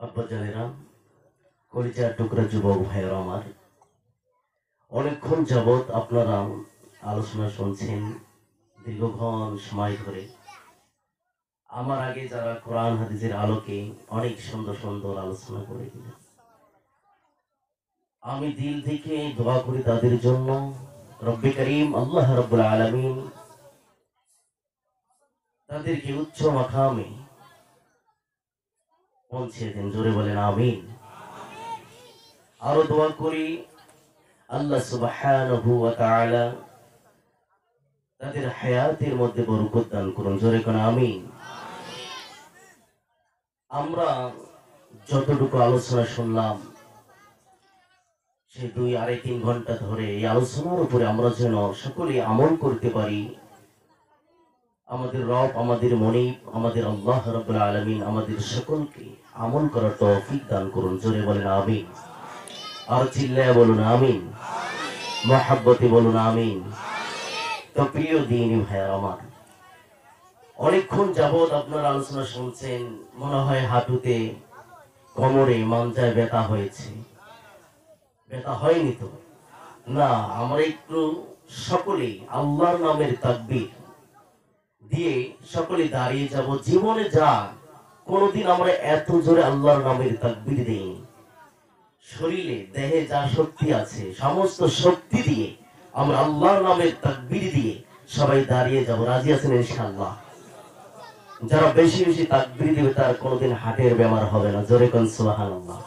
আব্বাজানেরা, কলিজার টুকরা যুবক ভাইয়েরা আমার, অনেকক্ষণ যাবৎ আপনারা আলোচনা শুনছেন দীর্ঘক্ষণ সময় ধরে। আমার আগে যারা কোরআন হাদিসের আলোকে অনেক সুন্দর সুন্দর আলোচনা করে দিলেন, আমি দিল থেকে দোয়া করি তাদের জন্য। রব্বে করিম আল্লাহ রাব্বুল আলামিন তাদেরকে উচ্চ মাকামে পৌঁছে দেন। জোরে বলেন আমিন। আরো দোয়া করি আল্লাহ সুবহানাহু ওয়া তাআলা তাদের হায়াতের মধ্যে বরকত দান করুন। জোরে কোন আমিন। আমরা যতটুকু আলোচনা শুনলাম, সে 2-3 ঘন্টা ধরে এই আলোচনার উপরে আমরা যেন সকলে আমল করতে পারি। আমাদের রব, আমাদের মনিব, আমাদের আল্লাহ রাব্বুল আলামিন আমাদের সকলকে আমল করার তৌফিক দান করুন। জোরে বলেন আমিন। আর চিল্লায় বলুন আমিন। মহব্বতে বলুন আমিন। তো প্রিয় দিনী ভাই আমার, অনেকক্ষণ যাবৎ আপনার আলোচনা শুনছেন, মনে হয় হাঁটুতে কোমরে মাঞ্জায় ব্যথা হয়েছে। ব্যথা হয়নি তো? না, আমরা একটু সকলেই আল্লাহর নামের তাকবীর দিয়ে সকলে দাঁড়িয়ে যাব। জীবনে যা কোনোদিন আমরা এত জোরে আল্লাহর নামের তাকবীর দেইনি। শরীরে দেহে যা শক্তি আছে সমস্ত শক্তি দিয়ে আমরা আল্লাহর নামের তাকবীর দিয়ে সবাই দাঁড়িয়ে যাব। রাজি আছেন ইনশাআল্লাহ? যারা বেশি বেশি তাকবীর দিবে তার কোনোদিন হার্টের বেমার হবে না। জোরে কোন সুবহানাল্লাহ।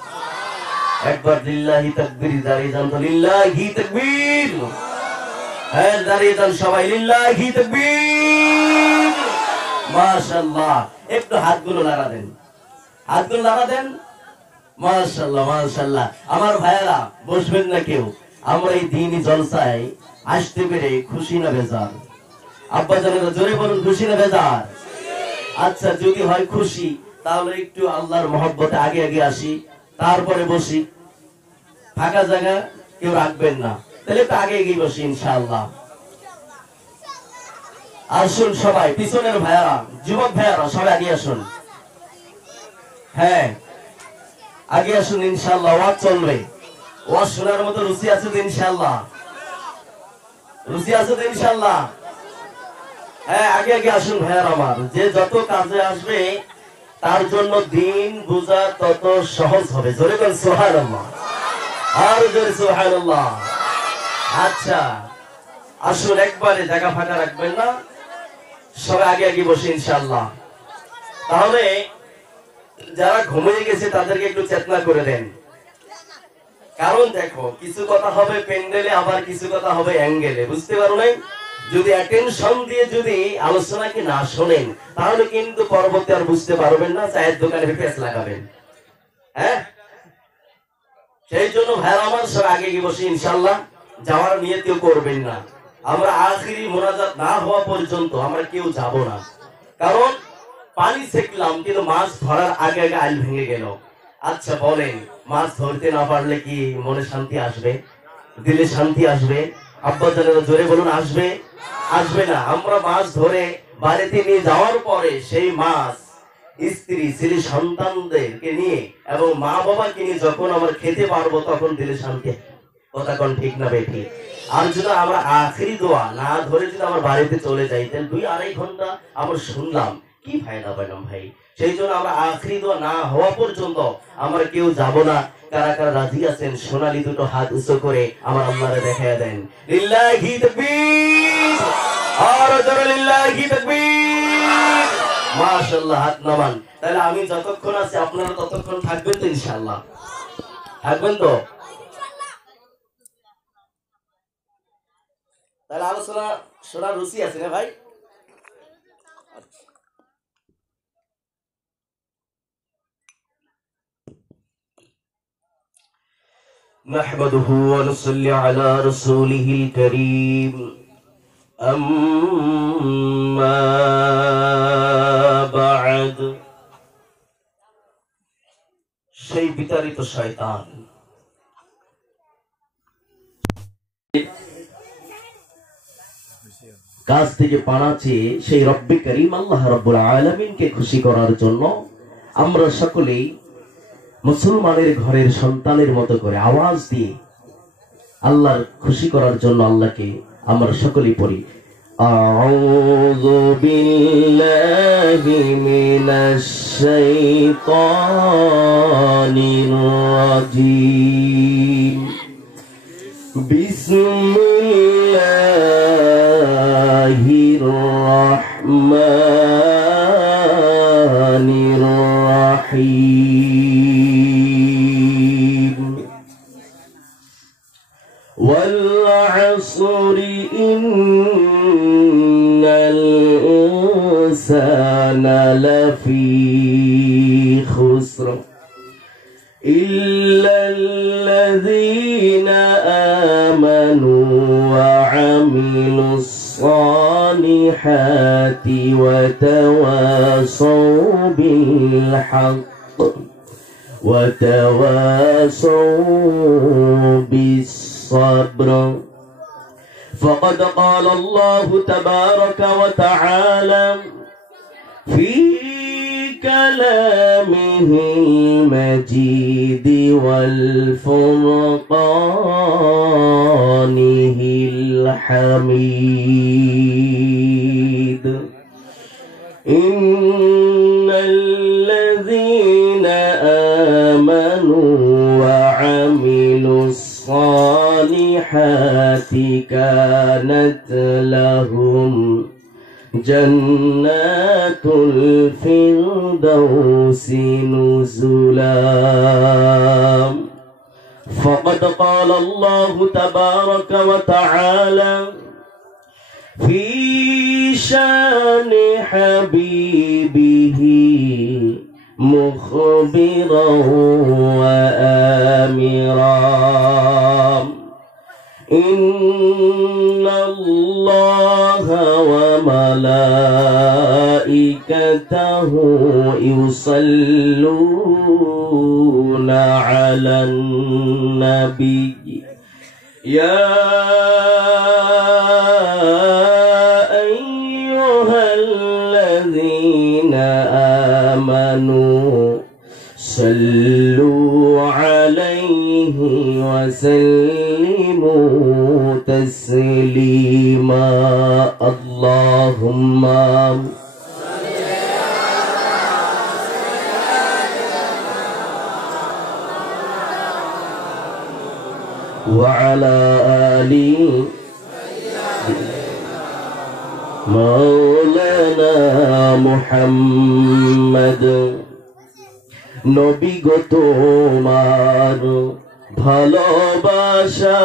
একবার লিল্লাহি তাকবীর দাঁড়িয়ে যান তো, লিল্লাহি তাকবীর। হ্যাঁ, দাঁড়িয়ে যান সবাই, লিল্লাহি তাকবীর। মাশাআল্লাহ। একটু হাতগুলো নাড়া দেন, হাতগুলো নাড়া দেন। মাশাআল্লাহ মাশাআল্লাহ। আমার ভাইয়েরা বসবেন না কেউ। আমরা এই দিনই জলসায় আসতে পেরে খুশি না বেজার? আব্বা জানেরা জোরে বলুন, খুশি না বেজার? আচ্ছা, যদি হয় খুশি তাহলে একটু আল্লাহর মহব্বতে আগে আগে আসি, তারপরে বসি। ফাঁকা জায়গা কেউ রাখবেন না, তাহলে একটু আগে এগিয়ে বসি ইনশাআল্লাহ। আসুন সবাই, পিছনের ভাইয়ারা, যুবক ভাইয়ারা সবাই আগে আসুন। হ্যাঁ, আগে আসুন ইনশাআল্লাহ। ওয়াজ চলবে, ওয়াজ শোনার মতো রুচি আছে তো ইনশাআল্লাহ? রুচি আছে তো ইনশাআল্লাহ? হ্যাঁ, আগে আগে আসুন ভাইয়ার আমার। যে যত কাজে আসবে তার জন্য দিন বোঝা তত সহজ হবে। জোরে বলেন সুবহানাল্লাহ। আর জোরে সুবহানাল্লাহ। আচ্ছা, আসুন, একবারে জায়গা ফাঁকা রাখবেন না, সবাই আগে আগে বসে ইনশাআল্লাহ। তাহলে যারা ঘুমিয়ে গেছে তাদেরকে একটু চেতনা করে দেন। কারণ দেখো, কিছু কথা হবে প্যান্ডেলে, আবার কিছু কথা হবে অ্যাঙ্গেলে। বুঝতে পারো নাই? যদি অ্যাটেনশন দিয়ে যদি আলোচনাকে না শোনেন তাহলে কিন্তু পরবর্তী আর বুঝতে পারবেন না, চায়ের দোকানে পেঁচ লাগাবেন। হ্যাঁ, সেই জন্য ভাইরা আমার সব আগে গিয়ে বসে ইনশাআল্লাহ। যাওয়ার নিয়তিও করবেন না। আমরা আখিরি মোনাজাত না হওয়া পর্যন্ত আমরা কেউ যাব না। কারণ পানি ছেকলাম কিন্তু মাছ ধরার আগে আগে আইল ভেঙে গেল। আচ্ছা বলেন, মাছ ধরতে না পারলে কি মনে শান্তি আসবে? দিলে শান্তি আসবে? আব্বা জানেরা জোরে বলুন, আসবে? আসবে না। আমরা মাছ ধরে বাড়িতে নিয়ে যাওয়ার পরে সেই মাছ স্ত্রী ছেলে সন্তানদেরকে নিয়ে এবং মা বাবাকে নিয়ে যখন আমরা খেতে পারবো তখন দিলে শান্তি। কথা কোন ঠিক না বেঠি? আর যদি আমরা আখিরি দোয়া না ধরে যদি আমার বাড়িতে চলে যাই তাহলে 2-2.5 ঘন্টা আমরা শুনলাম, কি ফায়দা পেলাম ভাই? সেই জন্য আমরা আখিরি দোয়া না হওয়া পর্যন্ত আমরা কেউ যাব না। কারা কারা রাজি আছেন সোনালী দুটো হাত উঁচু করে আমার আল্লাহরে দেখায়া দেন। লিল্লাহি তাকবীর। আর জোরে লিল্লাহি তাকবীর। মাশাআল্লাহ, হাত নামান। তাহলে আমি যতক্ষণ আছি আপনারা ততক্ষণ থাকবেন তো ইনশাআল্লাহ? থাকবেন তো? তাহলে আলোচনা শোনার রুচি আছে না ভাই? নাহমাদুহু ওয়া নুসাল্লি আলা রাসূলিহিল কারীম। আম্মা বা'দ। সেই বিতাড়িত শয়তান কাছ থেকে পানা চেয়ে সেই রব্বে করিম আল্লাহ রাব্বুল আলামিনকে খুশি করার জন্য আমরা সকলেই মুসলমানের ঘরের সন্তানের মতো করে আওয়াজ দিয়ে আল্লাহর খুশি করার জন্য আল্লাহকে আমরা সকলেই পড়ি আউযু বিল্লাহি মিনাশ শাইতানির রাজীম বিসমিল্লাহির রাহমানির রাহিম ওয়াল আসরি ইন্নাল ইনসানা লাফি খুসর إلا الذين آمنوا وعملوا الصالحات وتواصوا بالحق وتواصوا بالصبر فقد قال الله تبارك وتعالى في كلامه المجيد والفرقانه الحميد إن الذين آمنوا وعملوا الصالحات كانت لهم جنات الفردوس نزلا فقد قال الله تبارك وتعالى في شان حبيبه مخبرا وآمرا إن الله وملائكته يصلون على النبي يا أيها الذين آمنوا صلوا عليه وسلموا تسليما اللهم وعلى آل مولانا محمد নবী গো তোমার ভালোবাসা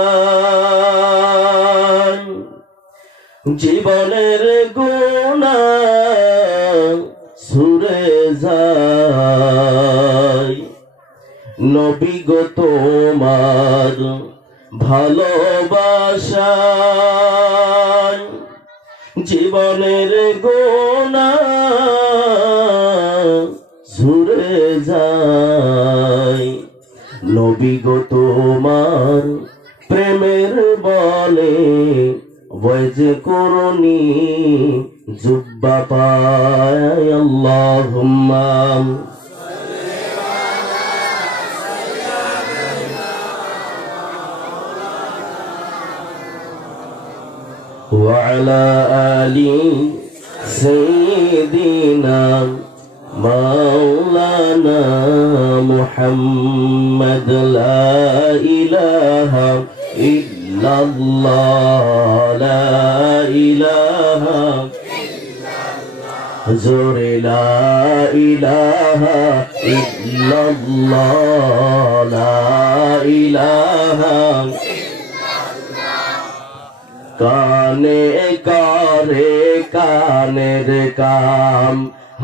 জীবনের গুনাহ ছুঁড়ে যায় নবী গো তোমার ভালোবাসা জীবনের গুনাহ ছুঁড়ে যায় নবী গো তোমার প্রেমের বলে ওয়াজ করুনি জুব্বা পায় আল্লাহুম্মা وعلى آل سيدنا مولانا محمد لا إله إلا الله لا إله زور لا إله إلا الله لا إله কানে করে কানের কাম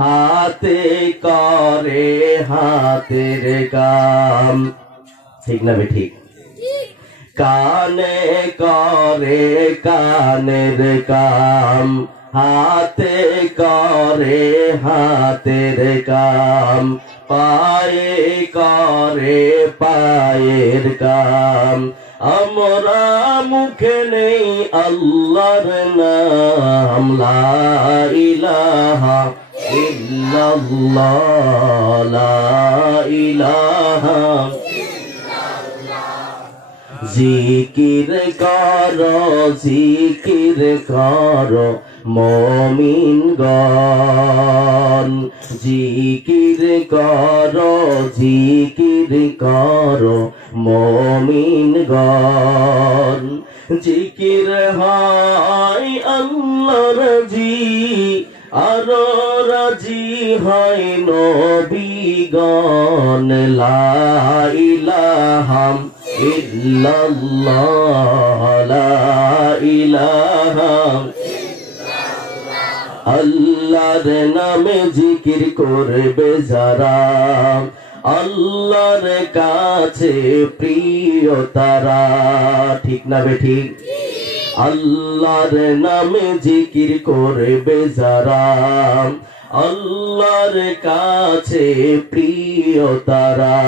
হাতে করে হাতের কাম ঠিক না বে ঠিক কানে করে কানের কাম হাতে করে হাতের কাম পায়ে করে পায়ের কাম আমরা মুখে নেই আল্লাহর নাম, লা ইলাহা ইল্লাল্লাহ, লা ইলাহা। জিকির করো মুমিনগণ, জিকির করো মুমিনগণ। জিকির হয় আল্লাহ রাজি, আর রাজি হয় নবীগণ, লা ইলাহা ইল্লাল্লাহ, লা ইলাহা। আল্লাহর নামে জিকির করবে যারা, আল্লাহর কাছে প্রিয় তারা, ঠিক না বেঠিক? আল্লাহর নামে জিকির করবে যারা, আল্লাহর কাছে প্রিয় তারা,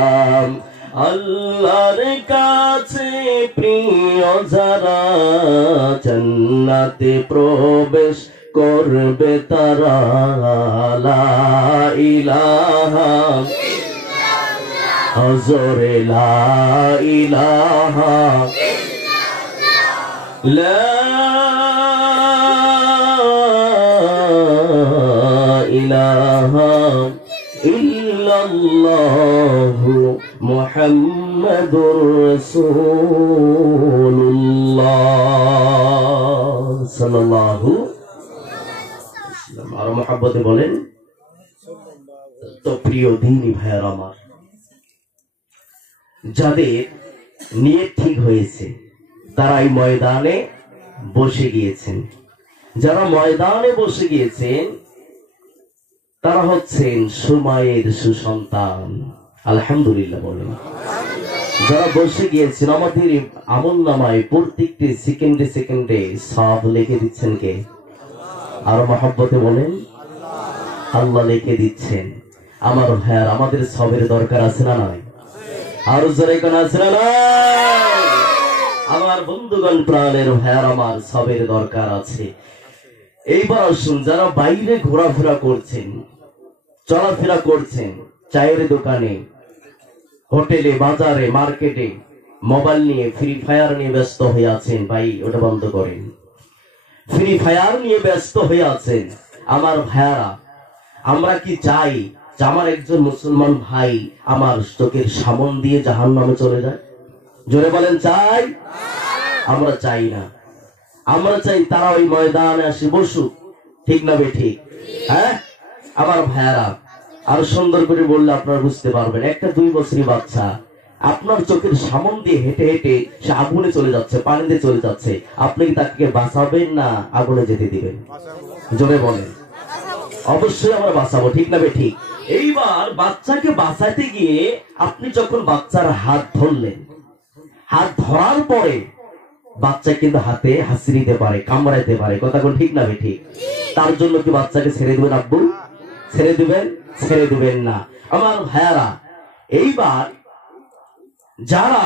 আল্লাহর কাছে প্রিয় যারা, জান্নাতে প্রবেশ করবে তারা, লা ইলাহা হযরে লা ইলাহা, লা ইলাহা ইল্লাল্লাহু মুহাম্মাদুর রাসূলুল্লাহ সাল্লাল্লাহু আলাইহি ওয়াসাল্লাম। আর মহব্বতে বলেন তো। প্রিয় দ্বীনি ভাইয়ের আমার, যাদের নিয়ত ঠিক হয়েছে তারাই ময়দানে বসে গিয়েছেন। যারা ময়দানে বসে গিয়েছেন তারা হচ্ছেন সময়ের সুসন্তান, আলহামদুলিল্লাহ বলেন। যারা বসে গিয়েছেন আমাদের আমল নামায় প্রত্যেকটি সেকেন্ডে সেকেন্ডে সব লিখে দিচ্ছেন কে? আর মহব্বতে বলেন আল্লাহ লিখে দিচ্ছেন। আমার ভাইয়ার, আমাদের সবের দরকার আছে না নাই? আরো জোরে কোন আছে না নাই? আমার বন্ধুগণ, প্রাণের ভাইয়ার আমার, সবের দরকার আছে। এইবার আসুন, যারা বাইরে ঘোরাফেরা করছেন, চলাফেরা করছেন, চায়ের দোকানে, হোটেলে, বাজারে, মার্কেটে, মোবাইল নিয়ে ফ্রি ফায়ার নিয়ে ব্যস্ত হয়ে আছেন, ভাই ওটা বন্ধ করেন। ফ্রি ফায়ার নিয়ে ব্যস্ত হয়ে আছেন আমার ভাইয়ারা, আমরা কি চাই যে আমার একজন মুসলমান ভাই আমার চোখের সামন দিয়ে জাহান্নামে চলে যায়? জোরে বলেন চাই? আমরা চাই না। আমরা চাই তারা ওই ময়দানে আসে বসুক, ঠিক না বেঠিক? হ্যাঁ আমার ভাইয়ারা, আরো সুন্দর করে বললে আপনারা বুঝতে পারবেন। একটা 2 বছরের বাচ্চা আপনার চোখের সামন দিয়ে হেঁটে হেঁটে সে আগুনে চলে যাচ্ছে, পানিতে চলে যাচ্ছে, আপনি কি তাকে বাঁচাবেন না আগুনে যেতে দিবেন? জোরে বলেন। অবশ্যই আমরা বাঁচাবো, ঠিক না বেঠিক? এইবার বাচ্চাকে বাঁচাতে গিয়ে আপনি যখন বাচ্চার হাত ধরলেন, হাত ধরার পরে বাচ্চা কিন্তু হাতে হাসি দিতে পারে, কামড়াইতে পারে, কথা কোন ঠিক না বেঠিক? তার জন্য কি বাচ্চাকে ছেড়ে দিবেন? আব্বু ছেড়ে দিবেন? ছেড়ে দিবেন না। আমার ভাইয়ারা, এইবার যারা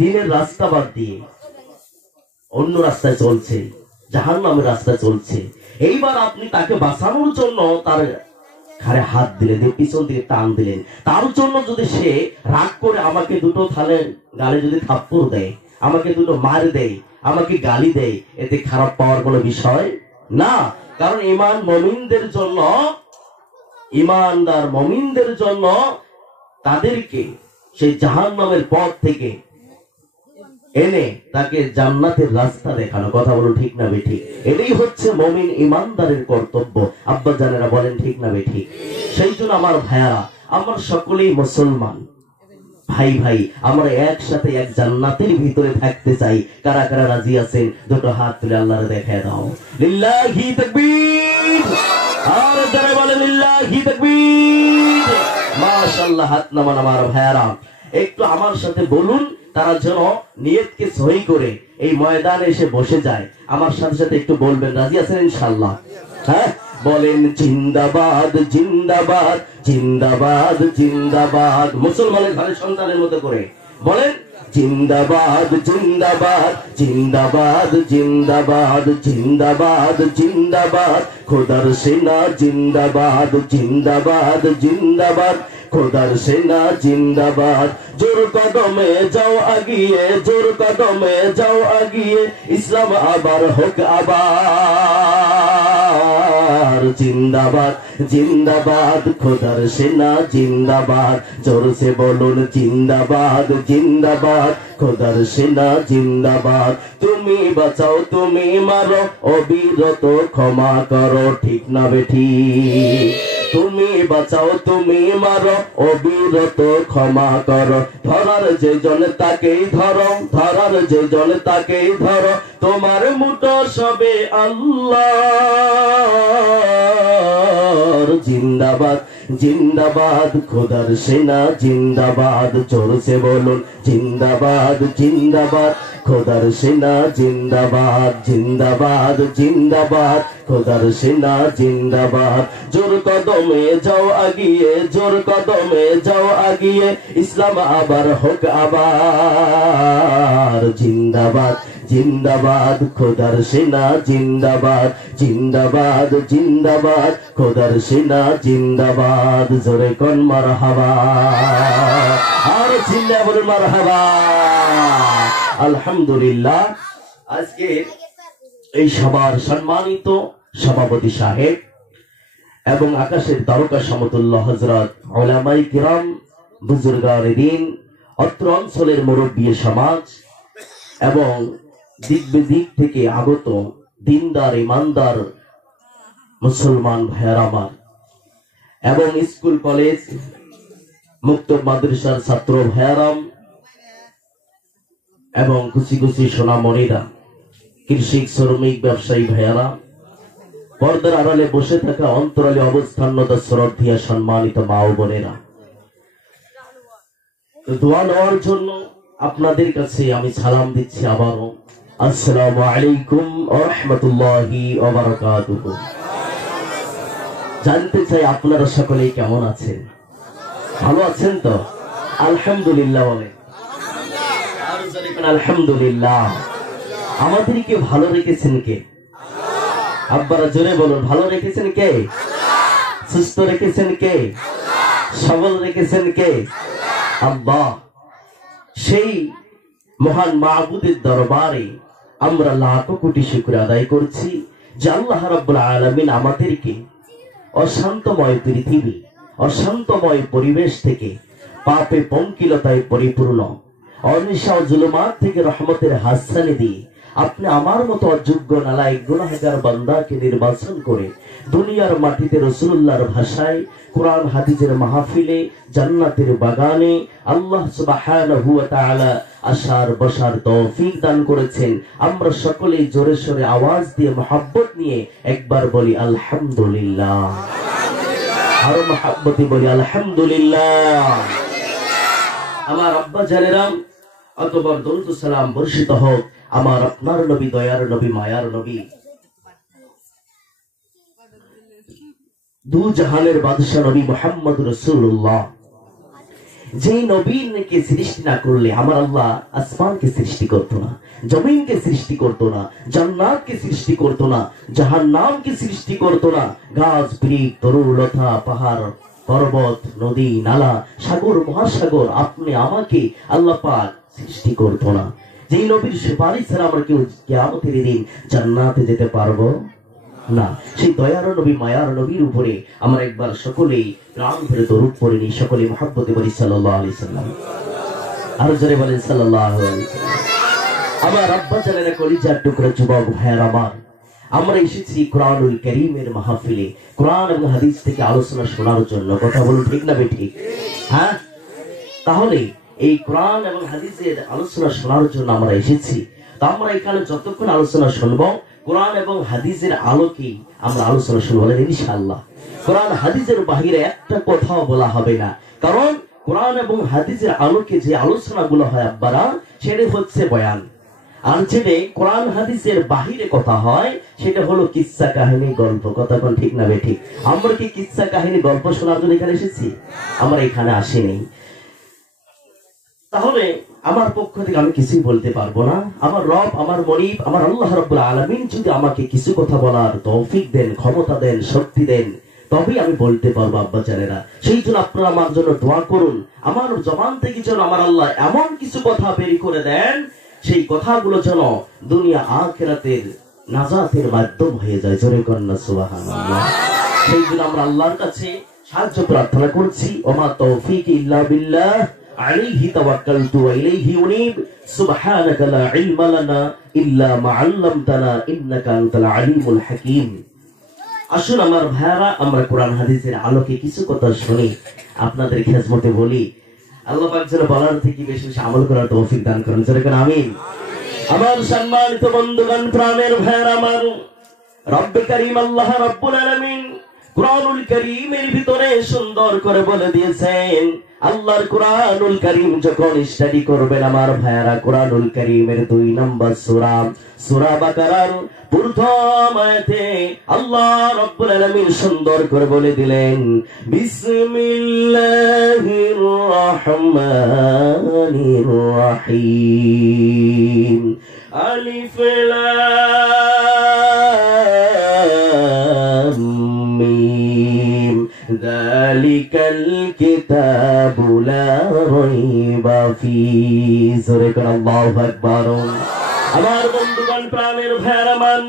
দিনের রাস্তা বাদ দিয়ে অন্য রাস্তায় চলছে, জাহান্নামের রাস্তায় চলছে, এইবার আপনি তাকে বাঁচানোর জন্য তার ঘাড়ে হাত দিলেন, পিছন দিকে টান দিলেন। তার জন্য যদি সে রাগ করে আমাকে দুটো থালে গালে যদি থাপ্পড় দেয়, আমাকে দুটো মার দেয়, আমাকে গালি দেয়, এতে খারাপ পাওয়ার কোনো বিষয় না। কারণ ঈমান মুমিনদের জন্য, ঈমানদার মুমিনদের জন্য তাদেরকে সেই জাহান্নামের পথ থেকে এনে তাকে জান্নাতের রাস্তা দেখানো, কথা বলুন ঠিক না বেঠিক? এটাই হচ্ছে মুমিন ঈমানদারের কর্তব্য। আব্বা জানেরা বলেন ঠিক না বেঠিক? সেই জন্য আমার ভাইয়ারা, আমরা সকলেই মুসলমান ভাই ভাই, আমরা একসাথে এক জান্নাতের ভিতরে থাকতে চাই। কারা কারা রাজি আছেন দুটো হাত তুলে আল্লাহরে দেখায় দাও। লিল্লাহি তাকবীর। আর যারা বলেন লিল্লাহি তাকবীর, মাশাআল্লাহ, হাত নামান আমার ভাইয়ারা। একটু আমার সাথে বলুন, তারা যেন নিয়তকে সহি করে এই ময়দানে এসে বসে যায়। আমার সাথে সাথে একটু বলবেন, রাজি আছেন ইনশাআল্লাহ? হ্যাঁ বলেন জিন্দাবাদ জিন্দাবাদ জিন্দাবাদ জিন্দাবাদ। মুসলমানের ঘরে সন্তানের মতো করে বলেন জিন্দাবাদ জিন্দাবাদ জিন্দাবাদ জিন্দাবাদ জিন্দাবাদ জিন্দাবাদ খোদার সেনা জিন্দাবাদ জিন্দাবাদ জিন্দাবাদ খোদার সেনা জিন্দাবাদ জোর কদমে যাও আগিয়ে জোর কদমে যাও আগিয়ে ইসলাম আবার হোক আবার জিন্দাবাদ জিন্দাবাদ খোদার সেনা জিন্দাবাদ জোরসে বলুন জিন্দাবাদ জিন্দাবাদ খোদার সেনা জিন্দাবাদ তুমি বাঁচাও তুমি মারো অবিরত ক্ষমা করো ঠিক না বেঠিক তুমি বাঁচাও তুমি মারো অবিরত ক্ষমা করো ধরার যে জন তাকেই ধরো ধরার যে জন তাকেই ধরো তোমার মুঠো সবে আল্লাহ জিন্দাবাদ জিন্দাবাদ খোদার সেনা জিন্দাবাদ জোরসে বলুন জিন্দাবাদ জিন্দাবাদ খোদার সেনা জিন্দাবাদ জিন্দাবাদ জিন্দাবাদ খোদার সেনা জিন্দাবাদ জোর কদমে যাও আগিয়ে জোর কদমে যাও আগিয়ে ইসলাম আবার হোক আবার জিন্দাবাদ জিন্দাবাদ খোদার সেনা জিন্দাবাদ জিন্দাবাদ জিন্দাবাদ খোদার সেনা জিন্দাবাদ জোরে কোন মারহাবা আর চিল্লা বলুন মারহাবা আলহামদুলিল্লাহ আজকে এই সবার সম্মানিত সভাপতি সাহেব এবং আকাশের তারকা সমতুল্য হযরত উলামায়ে কিরাম বুজুর্গানে দ্বীন অত্র অঞ্চলের মুরব্বী সমাজ এবং দিক বিদিক থেকে আগত দিনদার ইমানদার মুসলমান ভাইয়েরা আমার এবং স্কুল কলেজ মুক্ত মাদ্রাসার ছাত্র ভাইয়েরাম এবং খুশি খুশি সোনামণিরা কৃষক শ্রমিক ব্যবসায়ী ভাইয়েরা পর্দার আড়ালে বসে থাকা অন্তরালে অবস্থানরত শ্রদ্ধেয় সম্মানিত মা ও বোনেরা দোয়া নেওয়ার জন্য আপনাদের কাছে আমি সালাম দিচ্ছি আবারও আসসালামু আলাইকুম ওয়া রাহমাতুল্লাহি ওয়া বারাকাতুহু জানতে চাই আপনারা সকলে কেমন আছেন ভালো আছেন তো আলহামদুলিল্লাহ বলেন আর জোরে কোন আলহামদুলিল্লাহ আমাদেরকে ভালো রেখেছেন কে আব্বারা জোরে বলুন ভালো রেখেছেন কে সুস্থ রেখেছেন কে সবল রেখেছেন কে আল্লাহ সেই মহান মাবুদের দরবারে আমরা লাখো কোটি শুকর আদায় করছি যে আল্লাহ রাব্বুল আলামিন আমাদেরকে অশান্তময় পৃথিবী অশান্তময় পরিবেশ থেকে পাপে পঙ্কিলতায় পরিপূর্ণ অনিশা ও জুলুমাত থেকে রহমতের হাসানি দিয়ে আপনি আমার মতো অযোগ্য নালায়েক গুনাহগার বান্দাকে নির্বাচন করে দুনিয়ার মাটিতে রাসূলুল্লাহর ভাষায় কোরআন হাদিসের মাহফিলে জান্নাতের বাগানে আল্লাহ সুবহানাহু ওয়া তাআলা আশার বসার তৌফিক দান করেছেন আমরা সকলেই জোরে সোরে আওয়াজ দিয়ে মহব্বত নিয়ে একবার বলি আলহামদুলিল্লাহ আর মহব্বতে বলি আলহামদুলিল্লাহ আমার আব্বা জানেরা অতঃপর দরুদ ও সালাম বর্ষিত হোক আমার আপনার নবী দয়ার নবী মায়ার নবী দু জাহানের বাদশা নবী মুহাম্মদ রাসূলুল্লাহ যে নবীকে সৃষ্টি না করলে আমার আল্লাহ আসমানকে সৃষ্টি করতো না জমিনকে সৃষ্টি করতো না জান্নাতকে সৃষ্টি করতো না জাহান্নামকে সৃষ্টি করতো না গাছ বৃক্ষ তরুলতা পাহাড় পর্বত নদী নালা সাগর মহাসাগর আপনি আমাকে আল্লাহ পাক সৃষ্টি করতো না যেই নবীর সুপারিশ ছাড়া আমরা কেউ কিয়ামতের দিন জান্নাতে যেতে পারবো না সেই দয়ার নবী মায়ার নবীর উপরে আমরা একবার সকলেই প্রাণ ভরে দরুদ পড়ে নিই সকলে মহব্বতে বলি সাল্লাল্লাহু আলাইহি সাল্লাম আর জোরে বলেন সাল্লাল্লাহু আলাইহি সাল্লাম আমার আব্বা জানেরা কলিজার টুকরা যুবক ভাইয়ের আমার আমরা এসেছি কোরআনুল কারীমের মাহফিলে কোরআন এবং হাদিস থেকে আলোচনা শোনার জন্য কথা বলুন ঠিক না বেঠিক হ্যাঁ তাহলে এই কোরআন এবং হাদিসের আলোচনা শোনার জন্য আমরা এসেছি তো আমরা এখানে যতক্ষণ আলোচনা শুনবো কোরআন এবং হাদিসের আলোকে আমরা আলোচনা শুনবো ইনশাআল্লাহ কোরআন হাদিসের বাইরে একটা কথাও বলা হবে না কারণ কোরআন এবং হাদিসের আলোকে যে আলোচনাগুলো হয় আব্বারা সেটা হচ্ছে বয়ান আর যেটা কোরআন হাদিসের বাহিরে কথা হয় সেটা হলো কিসসা কাহিনী গল্প কথা কোন ঠিক না বেঠিক আমরা কি কিসসা কাহিনী গল্প শোনার জন্য এখানে এসেছি আমরা এখানে আসিনি তাহলে আমার পক্ষ থেকে আমি কিছুই বলতে পারবো না। আমার রব, আমার মনিব, আমার আল্লাহ রাব্বুল আলামিন যদি আমাকে কিছু কথা বলার তৌফিক দেন, ক্ষমতা দেন, শক্তি দেন, তবেই আমি বলতে পারবো আব্বা জানেরা। সেই জন্য আপনারা আমার জন্য দোয়া করুন, আমার জবান থেকে যেন আমার আল্লাহ এমন কিছু কথা বের করে দেন, সেই কথাগুলো যেন দুনিয়া আখিরাতের নাজাতের মাধ্যম হয়ে যায়। জোরে কন্যা সুবহানাল্লাহ। সেই জন্য আমরা আল্লাহর কাছে সাহায্য প্রার্থনা করছি। ওমা তৌফিক ইল্লা বিল্লাহ, আলাইহি তাওয়াক্কালতু ওয়া ইলাইহি উনীব, সুবহানাকা লা ইলমা লানা ইল্লা মা আল্লামতানা ইন্নাকা আনতাল আলিমুল হাকীম। আসুন আমার ভাইরা, আমরা কোরআন হাদিসের আলোকে কিছু কথা শুনি, আপনাদের খেজমতে বলি। আল্লাহ পাক যেন বলার থেকে বেশি বেশি আমল করার তৌফিক দান করেন। জোরে করে আমিন। আমার সম্মানিত বন্ধুগণ, প্রাণের ভাইরা আমার, রব্বে কারীম আল্লাহ রাব্বুল আলামিন কুরআনুল কারীমের ভিতরে সুন্দর করে বলে দিয়েছেন। আল্লাহর কুরআনুল কারীম যখন স্টাডি করবেন আমার ভাইরা, কুরআনুল কারীমের 2 নম্বর সূরা, সূরা বাকারার প্রথম আয়াতে আল্লাহ রাব্বুল আলামিন সুন্দর করে বলে দিলেন, বিসমিল্লাহির রহমানির রহিম, আলিফ লাম মিম, যালিকাল কিতাবু লা রাইবা ফীহি। জোরে করে আল্লাহু আকবার। আমার বন্ধুগণ, প্রাণের ভাইরা মান,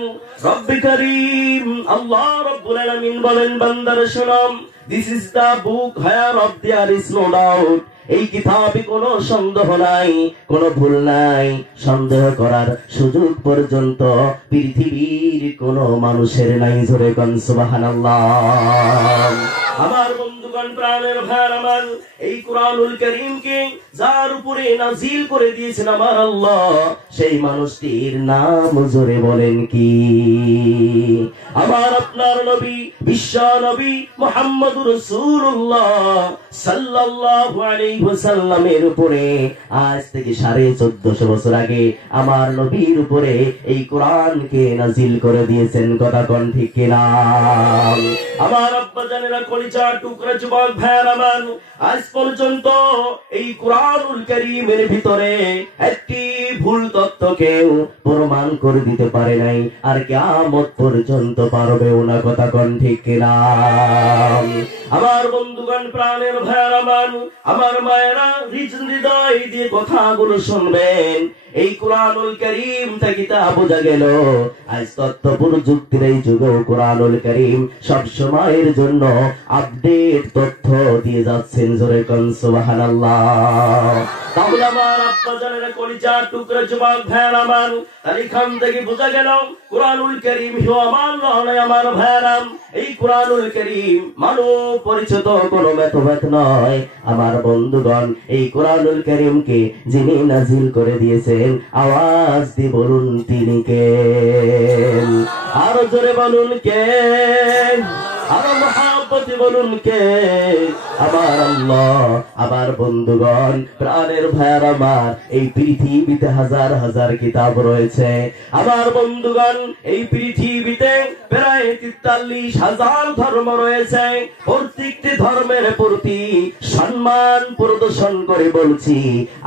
রব্বে কারীম আল্লাহ রাব্বুল আলামিন বলেন, বান্দার শোনো, this is the book here of there is no doubt. এই কিতাবে কোনো সন্দেহ নাই, কোনো ভুল নাই। সন্দেহ করার সুযোগ পর্যন্ত পৃথিবীর কোনো মানুষের নাই। জোরে কোন সুবহানাল্লাহ। আমার বন্ধুগণ, প্রাণের ভাইরা আমার, এই কুরআনুল কারীমকে যার উপরে নাজিল করে দিয়েছেন আমার আল্লাহ, সেই মানুষটির নাম জোরে বলেন কি? আমার আপনার নবী, বিশ্ব নবী মুহাম্মদুর রাসূলুল্লাহ সাল্লাল্লাহু আলাইহি ওয়াসাল্লামের উপরে আজ থেকে 1450 বছর আগে আমার নবীর উপরে এই কোরআনকে নাজিল করে দিয়েছেন। কথা কোন ঠিক কিনা? আমার আব্বা জানেরা, কলিজার টুকরা যুবক ভাইরা আমার, আজ পর্যন্ত এই কুরআনুল কারীমের ভিতরে একটি ভুল তথ্য কেউ প্রমাণ করে দিতে পারে নাই, আর কিয়ামত পর্যন্ত পারবেও না। কথা কোন ঠিক কিনা? আমার বন্ধুগণ, প্রাণের ভাইরা আমার মায়েরা, হৃদয় দিয়ে কথাগুলো শুনবেন। এই কুরআনুল কারীম থেকে তা বোঝা গেল, আজ তথ্য প্রযুক্তির এই যুগে কুরআনুল কারীম সব সময়ের জন্য আপডেট তথ্য দিয়ে যাচ্ছেন। জোরে কোন সুবহানাল্লাহ। তাহলে আমার আব্বা জানেরা, কলিজার টুকরা যুবক ভাইরা আমার, তার এখান থেকে বোঝা গেল কুরআনুল কারীম হিও আমার নয়। আমার ভাইরা, এই কুরআনুল কারীম মানব পরিচিত কোন মেথড নয়। আমার বন্ধুগণ, এই কুরআনুল কারীমকে যিনি নাজিল করে দিয়েছেন, আওয়াজ দিয়ে বলুন তিনি কে? আরো জোরে বলুন কে? আরো মহাব্বতে বলুন কে? আমার আল্লাহ। আমার বন্ধুগণ, প্রাণের ভাইয়ার আমার, এই পৃথিবীতে হাজার হাজার কিতাব রয়েছে। আমার বন্ধুগণ, এই পৃথিবীতে প্রায় 43,000 ধর্ম রয়েছে। প্রত্যেকটি ধর্মের প্রতি সম্মান প্রদর্শন করে বলছি,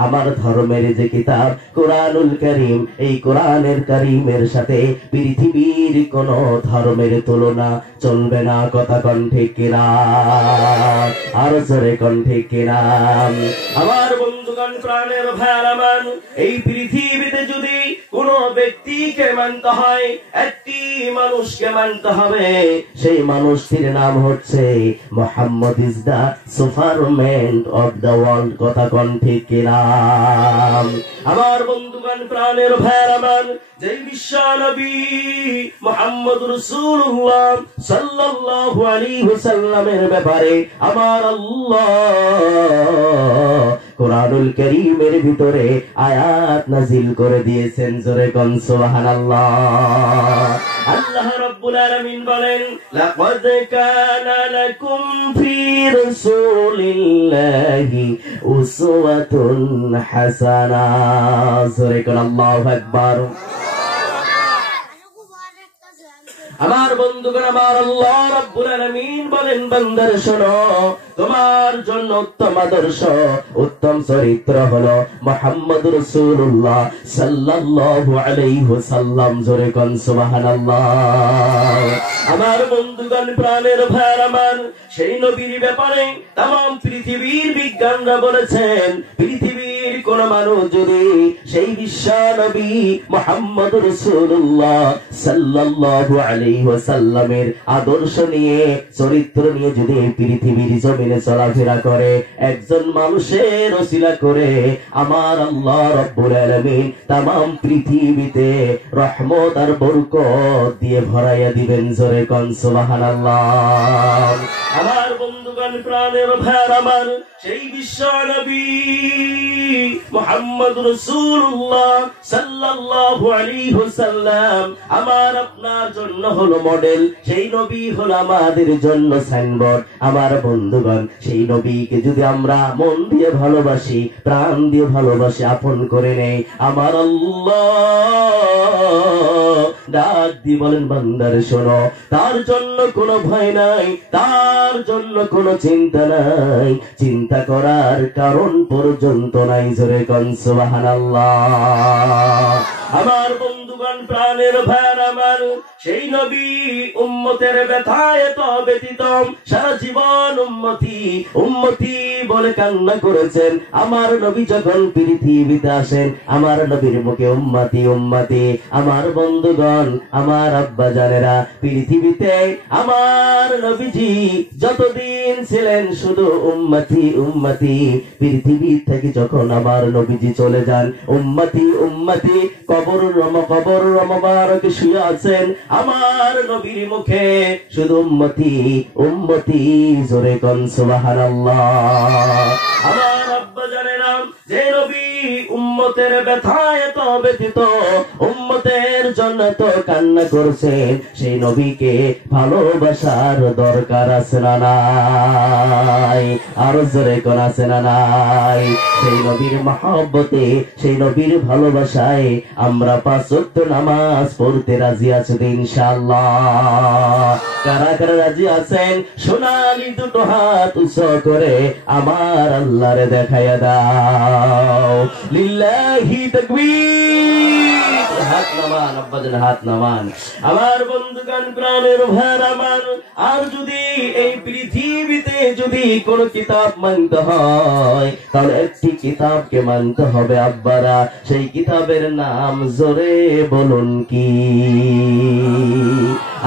আমার ধর্মের যে কিতাব কুরআনুল কারীম, এই কুরআনের কারীমের সাথে পৃথিবীর কোন ধর্মের তুলনা চলবে না। কথা কোন ঠিক কিনা? আর জোরে কোন ঠিক কিনা? আমার বন্ধুগণ, প্রাণের ভাইয়ার আমার, এই পৃথিবীতে যদি কোন ব্যক্তিকে মানতে হয়, একটি মানুষকে মানতে হবে, সেই মানুষটির নাম হচ্ছে Muhammad is the superman of the world. কথা কোন ঠিক কিনা? আমার বন্ধুগণ, প্রাণের ভাইয়ার আমার, যেই বিশ্ব নবী মুহাম্মদ রাসূলুল্লাহ সাল্লাল্লাহু আলাইহি ওয়াসাল্লামের ব্যাপারে আমার আল্লাহ কুরআনুল কারীমের ভিতরে আয়াত নাজিল করে দিয়েছেন। জোরে কোন সুবহানাল্লাহ। আল্লাহ রাব্বুল আলামিন বলেন, লাকাদ কানা লাকুম ফি রাসূলিল্লাহি উসওয়াতুন হাসানাহ। জোরে কোন আল্লাহু আকবার। আমার বন্ধুগণ, আমার আল্লাহ রাব্বুল আলামিন বলেন, বান্দার শোনো, তোমার জন্য উত্তম আদর্শ, উত্তম চরিত্র হলো মুহাম্মদুর রাসূলুল্লাহ সাল্লাল্লাহু আলাইহি ওয়াসাল্লাম। জোরে কোন সুবহানাল্লাহ। আমার বন্ধুগণ, প্রাণের ভাই আমার, সেই নবীর ব্যাপারে तमाम পৃথিবীর বিজ্ঞানরা বলেছেন, পৃথিবীর কোন মানুষ যদি সেই বিশ্ব নবী মুহাম্মদুর রাসূলুল্লাহ সাল্লাল্লাহু আলাইহি ওয়াসাল্লামের আদর্শ নিয়ে, চরিত্র নিয়ে যদি পৃথিবীর জমিনে চলাফেরা করে, একজন মানুষের ওসিলা করে আমার আল্লাহ রাব্বুল আলামিন तमाम পৃথিবীতে রহমত আর বরকত দিয়ে ভরাইয়া দিবেন। জোরে কোন সুবহানাল্লাহ। আমার বন্ধুগণ, প্রাণের ভাই আমার, সেই বিশ্ব নবী মুহাম্মদুর রাসূলুল্লাহ সাল্লাল্লাহু আলাইহি ওয়াসাল্লাম আমার আপনার জন্য হলো মডেল, সেই নবী হলো আমাদের জন্য সাইনবোর্ড। আমার বন্ধুগণ, সেই নবীকে যদি আমরা মন দিয়ে ভালোবাসি, প্রাণ দিয়ে ভালোবাসি, আপন করে নেই, আমার আল্লাহ ডাক দিয়ে বলেন, বান্দার শোনো, তার জন্য কোনো ভয় নাই, তার জন্য কোনো চিন্তা নাই, চিন্তা করার কারণ পর্যন্ত নাই। জোরে কোন সুবহানাল্লাহ। আমার বন্ধুগণ, প্রাণের ভাই আমার, সেই নবী উম্মতের ব্যথায় এত ব্যতীত সারা জীবন উম্মতি উম্মতি বলে কান্না করেছেন। আমার নবী যখন পৃথিবীতে আসেন, আমার নবীর মুখে উম্মতি উম্মতি। আমার বন্ধুগণ, আমার আব্বা জানেরা, পৃথিবীতে আমার নবীজি যতদিন ছিলেন শুধু উম্মতি উম্মতি। পৃথিবী থেকে যখন আমার নবীজি চলে যান, উম্মতি উম্মতি। কবর মোবারকে শুয়ে আছেন, আমার নবীর মুখে শুধু উম্মতি উম্মতি। জোরে কোন সুবহানাল্লাহ। আমার আব্বা জানেরা, যে নবী উম্মতের ব্যথায় এত ব্যথিত, উম্মতের জন্য তো কান্না করছেন, সেই নবীকে ভালোবাসার দরকার আছে না নাই? আরো জোরে কোন আছে না নাই? সেই নবীর মহব্বতে, সেই নবীর ভালোবাসায় আমরা 5 ওয়াক্ত নামাজ পড়তে রাজি আছি ইনশাআল্লাহ। কারা কারা রাজি আছেন? সোনালি দুটো হাত উঁচু করে আমার আল্লাহরে দেখাইয়া দাও। লিল্লাহি তাকবীর। হাত নামান আব্বাজান, হাত নামান। আমার বন্ধুগণ, প্রাণের ভাই আমার, আর যদি এই পৃথিবীতে যদি কোন কিতাব মানতে হয়, তাহলে একটি কিতাবকে মানতে হবে আব্বারা। সেই কিতাবের নাম জোরে বলুন কি?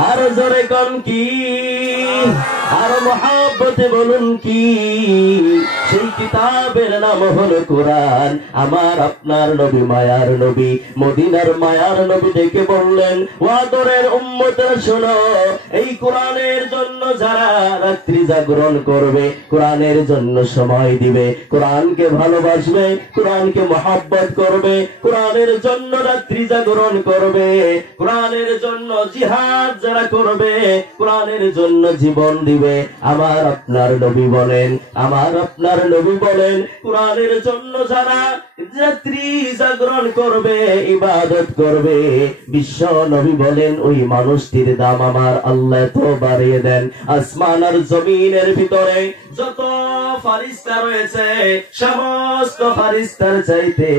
আর জোরে কোন কি? আর মহব্বতে বলুন কি? সেই কিতাবের নাম হলো কোরআন। আমার আপনার নবী, মায়ার নবী, মদিনার মায়ার নবী ডেকে বললেন, ও আদরের উম্মতেরা শোনো, এই কোরআনের জন্য যারা রাত্রি জাগরণ করবে, কোরআনের জন্য সময় দিবে, কোরআনকে ভালোবাসবে, কোরআনকে মহব্বত করবে, কোরআনের জন্য রাত্রি জাগরণ করবে, কোরআনের জন্য জিহাদ যারা করবে, কোরআনের জন্য জীবন দিবে, আমার আপনার নবী বলেন, আমার আপনার নবী বলেন, কোরআনের জন্য যারা রাত্রি জাগরণ করবে, ইবাদত করবে, বিশ্ব নবী বলেন, ওই মানুষটির দাম আমার আল্লাহ তো বাড়িয়ে দেন। আসমান আর জমিনের ভিতরে যত ফারিস্তা রয়েছে, সমস্ত ফারিস্তার চাইতে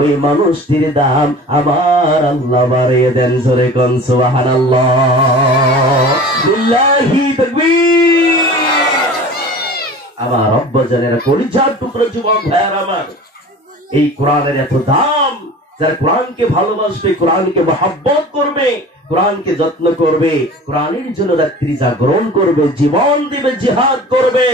ওই মানুষটির দাম আমার আল্লাহ বাড়িয়ে দেন। জোরে কোন সুবহানাল্লাহ। লিল্লাহি তাকবীর। আমার আব্বা জানেরা, কলিজার টুকরো যুবক ভাইয়ার আমার, এই কোরআনের এত দাম। যারা কোরআনকে ভালোবাসবে, কোরআনকে মহব্বত করবে, কোরআনকে যত্ন করবে, কোরআনের জন্য রাত্রি জাগরণ করবে, জীবন দিবে, জিহাদ করবে,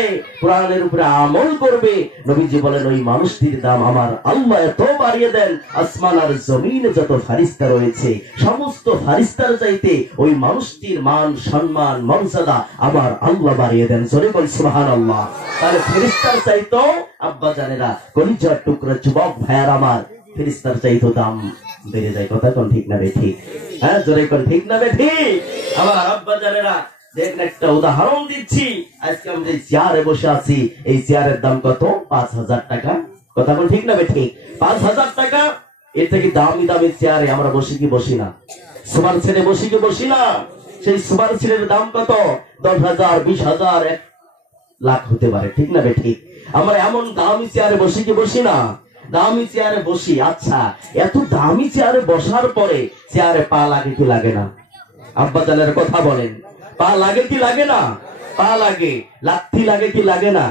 কোরআনের উপরে আমল করবে, নবীজি বলেন ওই মানুষটির দাম আমার আল্লাহ এত বাড়িয়ে দেন, আসমান আর জমিনে যত ফারিস্তা রয়েছে সমস্ত ফারিস্তার চাইতে ওই মানুষটির মান, সম্মান, মর্যাদা আমার আল্লাহ বাড়িয়ে দেন। জোরে বল সুবহানাল্লাহ। তাহলে ফেরেশতার চাইতো আব্বা জানেরা, কলিজার টুকরা যুবক ভাইয়ার আমার, ফেরেশতার চাইতো দাম বেড়ে যায়। কথা কোন ঠিক না বে ঠিক? হ্যাঁ, জোরে কোন ঠিক না বে ঠিক? আমার আব্বা জানেরা, দেখেন একটা উদাহরণ দিচ্ছি। আজকে আমরা এই চেয়ারে বসে আছি, এই চেয়ারের দাম কত? 5,000 টাকা। কথা কোন ঠিক না বে ঠিক? 5,000 টাকা। এর থেকে দামি দামি চেয়ারে আমরা বসি কি বসি না? সমান ছেড়ে বসি কি বসি না? সেই সুপার সিটের দাম কত? 10,000, 20,000, 1 লাখ হতে পারে, ঠিক না ঠিক? আমরা এমন দামি চেয়ারে বসি কি বসি না? দামি চেয়ারে বসি। আচ্ছা, এত দামি চেয়ারে বসার পরে চেয়ারে পা লাগে কি লাগে না? আব্বা জানের কথা বলেন, পা লাগে কি লাগে না? পা লাগে। লাথি লাগে কি লাগে না?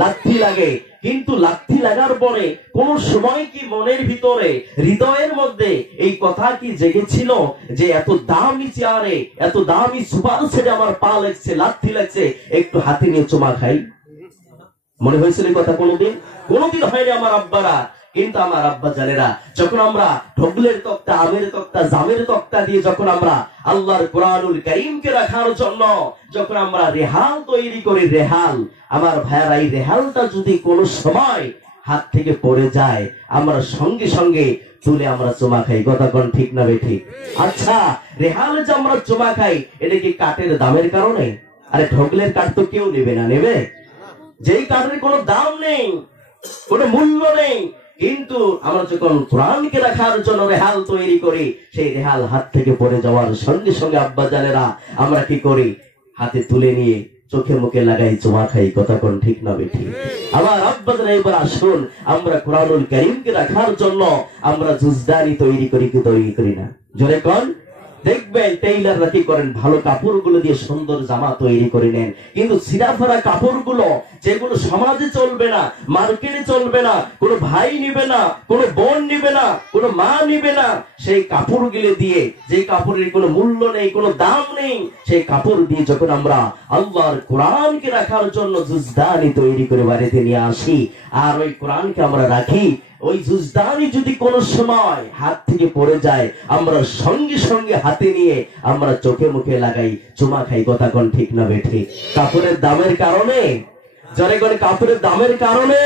লাথি লাগে। কিন্তু লাথি লাগার পরে কোন সময় কি মনের ভিতরে, হৃদয়ের মধ্যে এই কথা কি জেগেছিল যে এত দামি চেয়ারে, এত দামি সুপার সেটে আমার পা লাগছে, লাথি লাগছে, একটু হাতে নিয়ে চুমা খাই? মনে হয়েছিল এই কথা কোনোদিন? কোনোদিন হয়নি আমার আব্বারা। কিন্তু আমার আব্বা জানেরা, যখন আমরা ঢগলের তক্তা, আমের তক্তা, জামের তক্তা দিয়ে যখন আমরা আল্লাহর কোরআনুল কারীমকে রাখার জন্য যখন আমরা রেহাল তৈরি করি, রেহাল, আমার ভাইয়ারা, এই রেহালটা যদি কোনো সময় হাত থেকে পড়ে যায়, আমরা সঙ্গে সঙ্গে তুলে আমরা চুমা খাই। কথা কোন ঠিক না ঠিক? আচ্ছা, রেহালে যে আমরা চুমা খাই, এটা কি কাঠের দামের কারণে? আরে ঢগলের কাঠ তো কেউ নেবে না, নেবে? যেই কাঠের কোনো দাম নেই, কোনো মূল্য নেই, কিন্তু আমরা যখন কোরআনকে রাখার জন্য রেহাল তৈরি করি, সেই রেহাল হাত থেকে পড়ে যাওয়ার সঙ্গে সঙ্গে আব্বা জানেরা আমরা কি করি? হাতে তুলে নিয়ে চোখে মুখে লাগাই, চুমা খাই। কথা কোন ঠিক না ঠিক? আমার আব্বা জানেরা, এবার আসুন আমরা কোরআনুল কারীমকে রাখার জন্য আমরা জুজদানি তৈরি করি কি তৈরি করি না? জোরে কোন? দেখবেন টেইলাররা কি করেন? ভালো কাপড়গুলো দিয়ে সুন্দর জামা তৈরি করে নেন, কিন্তু ছিঁড়াফাড়া কাপড়গুলো, যেগুলো সমাজে চলবে না, মার্কেটে চলবে না, কোনো ভাই নিবে না, কোনো বোন নিবে না, কোনো মা নিবে না, সেই কাপড়গুলো দিয়ে, যে কাপড়ের কোনো মূল্য নেই, কোনো দাম নেই, সেই কাপড় দিয়ে যখন আমরা আল্লাহর কোরআনকে রাখার জন্য জুজদানি তৈরি করে বাড়িতে নিয়ে আসি, আর ওই কোরআনকে আমরা রাখি, ওই জুজদানি যদি কোন সময় হাত থেকে পড়ে যায়, আমরা সঙ্গে সঙ্গে হাতে নিয়ে আমরা চোখে মুখে লাগাই, চুমা খাই। কথা কোন ঠিক না ঠিক? কাপড়ের দামের কারণে? জরে করে কাপড়ের দামের কারণে?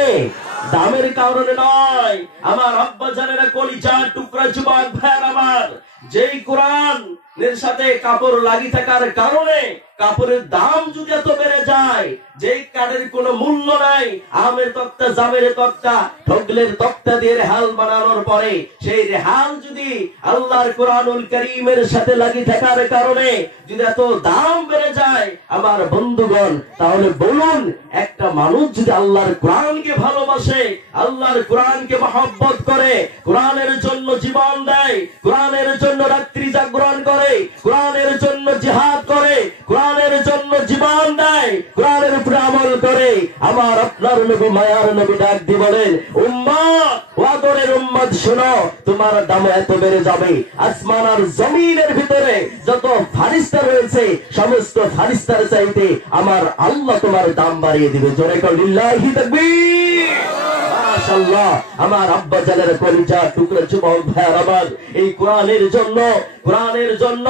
দামের কারণে নয়। আমার আব্বা জানেরা, কলিজার টুকরা যুবক ভাইয়ের আমার, যেই কোরআন এর সাথে কাপড় লাগি থাকার কারণে কাপড়ের দাম যদি এত বেড়ে যায়, যেই কাঠের কোনো মূল্য নাই, আমের তক্তা, জামের তক্তা, ঢগলের তক্তা দিয়ে রেহাল বানানোর পরে সেই রেহাল যদি আল্লাহর কোরআনুল কারীমের সাথে লাগি থাকার কারণে যদি এত দাম বেড়ে যায়, আমার বন্ধুগণ, তাহলে বলুন, একটা মানুষ যদি আল্লাহর কোরআনকে ভালোবাসে, আল্লাহর কোরআনকে মহব্বত করে, কোরআনের জন্য জীবন দেয়, কোরআনের জন্য রাত্রি জাগরণ করে, কোরআনের জন্য জিহাদ করে, কোরআনের জন্য জীবন দেয়, কোরআনের উপরে আমল করে, আমার আপনার নবী, মায়ার নবী ডাক দিয়ে বলেন, উম্মত, ওয়াদরের উম্মত শোনো, তোমার দাম এত বেড়ে যাবে, আসমান আর জমিনের ভিতরে যত ফারিস্তা রয়েছে, সমস্ত ফারিস্তার চাইতে আমার আল্লাহ তোমার দাম বাড়িয়ে দিবে। জোরে কর লিল্লাহি তাকবীর। মাশাআল্লাহ। আমার আব্বা জানের কলিজা টুকরা যুবক ভাইয়ের আমার, এই কোরআনের জন্য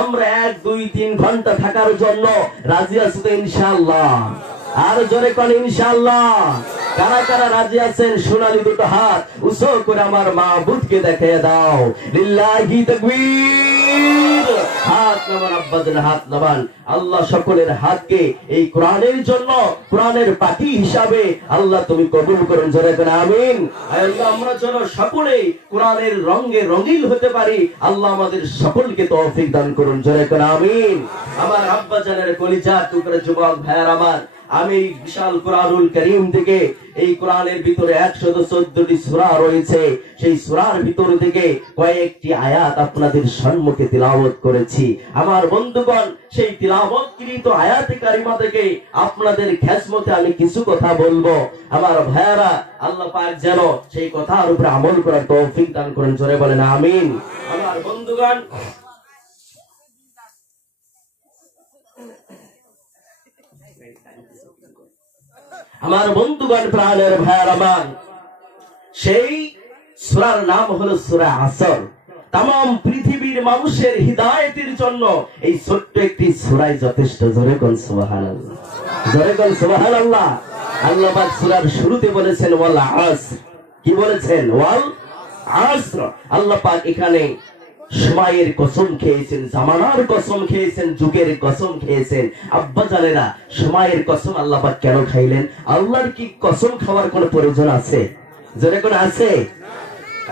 আমরা 1, 2, 3 ঘন্টা থাকার জন্য রাজি আছি তো ইনশাআল্লাহ? আর জোরে কোন ইনশাআল্লাহ? কারা কারা রাজি আছেন? সোনালী দুটো হাত উঁচু করে আমার মাবুদকে দেখিয়ে দাও। লিল্লাহি তাকবীর। হাত নামান আব্বাদের, হাত নামান। আল্লাহ সকলের হাতকে এই কোরআনের জন্য, কোরআনের পাখি হিসাবে আল্লাহ তুমি কবুল করুন। জোরে করে আমিন। আল্লাহ আমরা যেন সকলে কোরআনের রঙে রঙিন হতে পারি, আল্লাহ আমাদের সকলকে তৌফিক দান করুন। জোরে করে আমিন। আমার আব্বা জানের কলিজা টুকরা যুবক ভাইয়ের আমার, আমি বিশাল কোরআনুল কারীম থেকে, এই কোরআনের ভিতরে 114টি সূরা রয়েছে, সেই সূরার ভিতর থেকে কয়েকটি আয়াত আপনাদের সম্মুখে তিলাওয়াত করেছি। আমার বন্ধুগণ, সেই তিলাওয়াতকৃত আয়াতে কারিমা থেকে আপনাদের খেজমতে আমি কিছু কথা বলবো। আমার ভাইয়ারা, আল্লাহ পাক যেন সেই কথার উপরে আমল করার তৌফিক দান করেন। জোরে বলেন আমিন। আমার বন্ধুগণ, প্রাণের ভাইয়ার আমার, সেই সূরার নাম হলো সূরা আসর। তাম পৃথিবীর মানুষের হিদায়াতের জন্য এই ছোট্ট একটি সূরাই যথেষ্ট। জোরে কোন সুবহানাল্লাহ, জোরে কোন সুবহানাল্লাহ। আল্লাহ পাক সূরার শুরুতে বলেছেন ওয়াল আসর। কি বলেছেন? ওয়াল আসর। আল্লাহ পাক এখানে সময়ের কসম খেয়েছেন, জামানার কসম খেয়েছেন, যুগের কসম খেয়েছেন। আব্বা জানেরা, সময়ের কসম আল্লাহ পাক কেন খাইলেন? আল্লাহর কি কসম খাওয়ার কোন প্রয়োজন আছে? জোরে কোন আছে?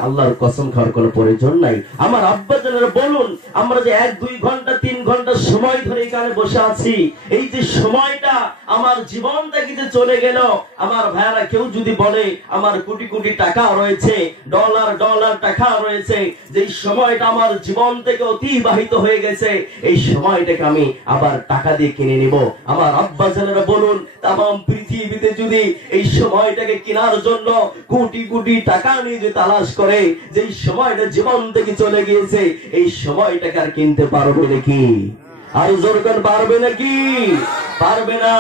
আল্লাহর কসম খাওয়ার কোনো প্রয়োজন নাই। আমার আব্বা জানেরা বলুন, আমরা যে 1-2 ঘন্টা 3 ঘন্টা সময় ধরে এখানে বসে আছি, এই যে সময়টা আমার জীবনটা কি যে চলে গেল। আমার ভাইয়ারা কেউ যদি বলে আমার কোটি কোটি টাকা রয়েছে, ডলার ডলার টাকা রয়েছে, যে সময়টা আমার জীবন থেকে অতিবাহিত হয়ে গেছে, এই সময়টাকে আমি আবার টাকা দিয়ে কিনে নিব। আমার আব্বা জানেরা বলুন, তামাম পৃথিবীতে যদি এই সময়টাকে কেনার জন্য কোটি কোটি টাকা নিয়ে যে তালাশ করে, যে সময়টা জীবন থেকে চলে গিয়েছে, এই সময়টাকে আর কিনতে পারবে নাকি? আর জোরকার পারবে নাকি? পারবে না।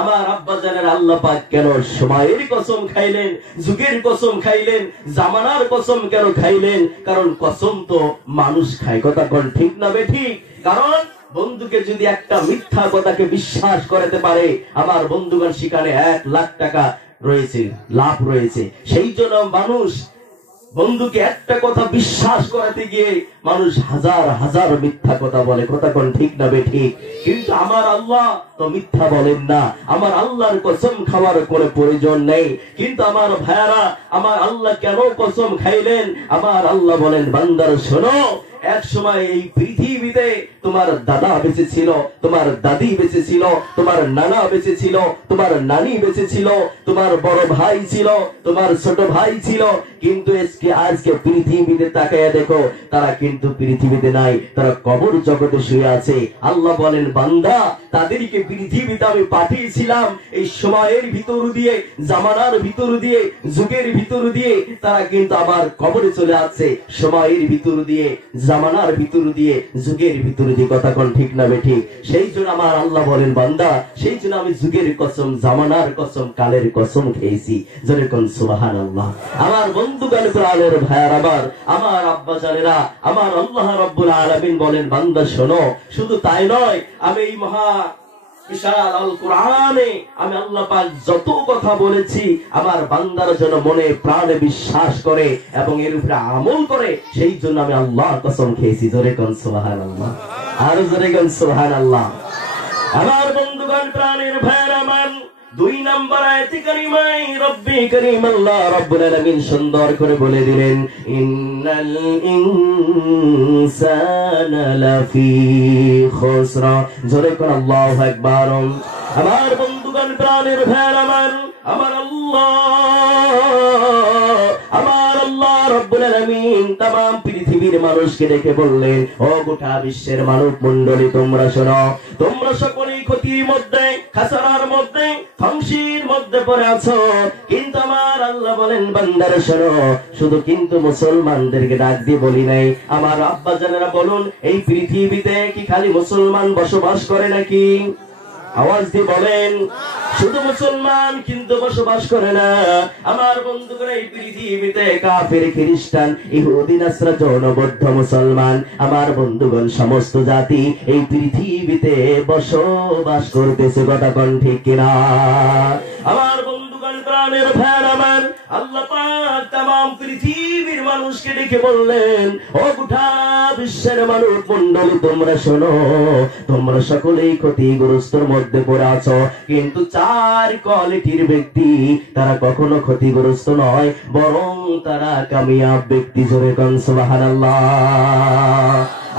আমার আব্বা জানের আল্লাহ পাক কেন সময়ের কসম খাইলেন, যুগের কসম খাইলেন, জামানার কসম কেন খাইলেন? কারণ কসম তো মানুষ খায়, কথা কোন ঠিক না বেঠিক? কারণ বন্ধুকে যদি একটা মিথ্যা কথাকে বিশ্বাস করাতে পারে, আমার বন্ধুগণ সেখানে 1 লাখ টাকা রয়েছে, লাভ রয়েছে। সেই জন্য মানুষ বন্ধুকে একটা কথা বিশ্বাস করাতে গিয়ে মানুষ হাজার হাজার মিথ্যা কথা বলে, কথা কোন ঠিক না বেঠিক? কিন্তু আমার আল্লাহ তো মিথ্যা বলেন না। আমার আল্লাহর কসম খাওয়ার কোনো প্রয়োজন নেই। কিন্তু আমার ভাইয়ারা, আমার আল্লাহ কেন কসম খাইলেন? আমার আল্লাহ বলেন, বান্দার শোনো, এক সময় এই পৃথিবীতে তোমার দাদা বেঁচে ছিল, তোমার দাদি বেঁচে ছিল, তোমার নানা বেঁচে ছিল, তোমার নানি বেঁচে ছিল, তোমার বড় ভাই ছিল, তোমার ছোট ভাই ছিল, কিন্তু আজকে পৃথিবীতে তাকায় দেখো, তারা কিন্তু পৃথিবীতে নাই, তারা কবর জগতে শুয়ে আছে। আল্লাহ বলেন, বান্দা, তাদেরকে পৃথিবীতে আমি পাঠিয়েছিলাম এই সময়ের ভিতর দিয়ে, জামানার ভিতর দিয়ে, যুগের ভিতর দিয়ে, তারা কিন্তু আমার কবরে চলে আসছে, সময়ের ভিতর দিয়ে, জামানার ভিতর দিয়ে, যুগের ভিতর দিয়ে, কথা কোন ঠিক না বেঠিক? সেই জন্য আমার আল্লাহ বলেন, বান্দা, সেই জন্য আমি যুগের কসম, জামানার কসম, কালের কসম খেয়েছি। জোরে কোন সুবহানাল্লাহ। আমার বন্ধুগণ, প্রাণের ভাইয়ার, আমার আব্বা জানেরা, আমার আল্লাহ রাব্বুল আলামিন বলেন, বান্দা শোনো, শুধু তাই নয়, আমি এই মহা বিশাল আল কোরআনে আমি আল্লাহ পাক যত কথা বলেছি, আমার বান্দার জন্য মনে প্রাণে বিশ্বাস করে এবং এর উপরে আমল করে, সেই জন্য আমি আল্লাহর কসম খেয়েছি। জোরে কোন সুবহানাল্লাহ, আর জোরে কোন সুবহানাল্লাহ। আমার বন্ধুগণ, প্রাণের ভাইয়ের আমার, 2 নম্বর আয়াতে কারিমায় রব্বি করিম আল্লাহ রাব্বুল আলামিন সুন্দর করে বলে দিলেন, ইন্নাল ইনসানা লাফি খুসরা। জোরে কোন আল্লাহু আকবার। আমার বন্ধুগণ, প্রাণের ভাইয়ের আমার, আমার আল্লাহ রাব্বুল আলামিন तमाम পৃথিবীর মানুষকে ডেকে বললেন, ও গোটা বিশ্বের মানব মণ্ডলী, তোমরা শোনো, তোমরা সকলেই ক্ষতির মধ্যে, খাসারার মধ্যে, ধ্বংসের মধ্যে পড়ে আছো। কিন্তু আমার আল্লাহ বলেন, বান্দারা শোনো, শুধু কিন্তু মুসলমানদেরকে ডাক দিয়ে বলি নাই। আমার আব্বা জানেরা বলুন, এই পৃথিবীতে কি খালি মুসলমান বসবাস করে নাকি? আওয়াজ দিয়ে বলেন, শুধু মুসলমান কিন্তু বসবাস করে না। আমার বন্ধুগণ, এই পৃথিবীতে কাফের, খ্রিস্টান, ইহুদি, নাসরা, জৈনবৌদ্ধ, মুসলমান, আমার বন্ধুগণ সমস্ত জাতি এই পৃথিবীতে বসবাস করতেছে, কথা কোন ঠিক কিনা? আমার বন্ধুগণ, প্রাণের ভাইয়ের আমার, আল্লাহ পাক तमाम পৃথিবীর মানুষকে ডেকে বললেন, ও গোটা বিশ্বের মানব মণ্ডলী, তোমরা শোনো, তোমরা সকলেই ক্ষতিগ্রস্তর মধ্যে পড়ে আছো। কিন্তু 4 কোয়ালিটির ব্যক্তি, তারা কখনো ক্ষতিগ্রস্ত নয়, বরং তারা কামিয়াব ব্যক্তি। জোরে কোন সুবহানাল্লাহ।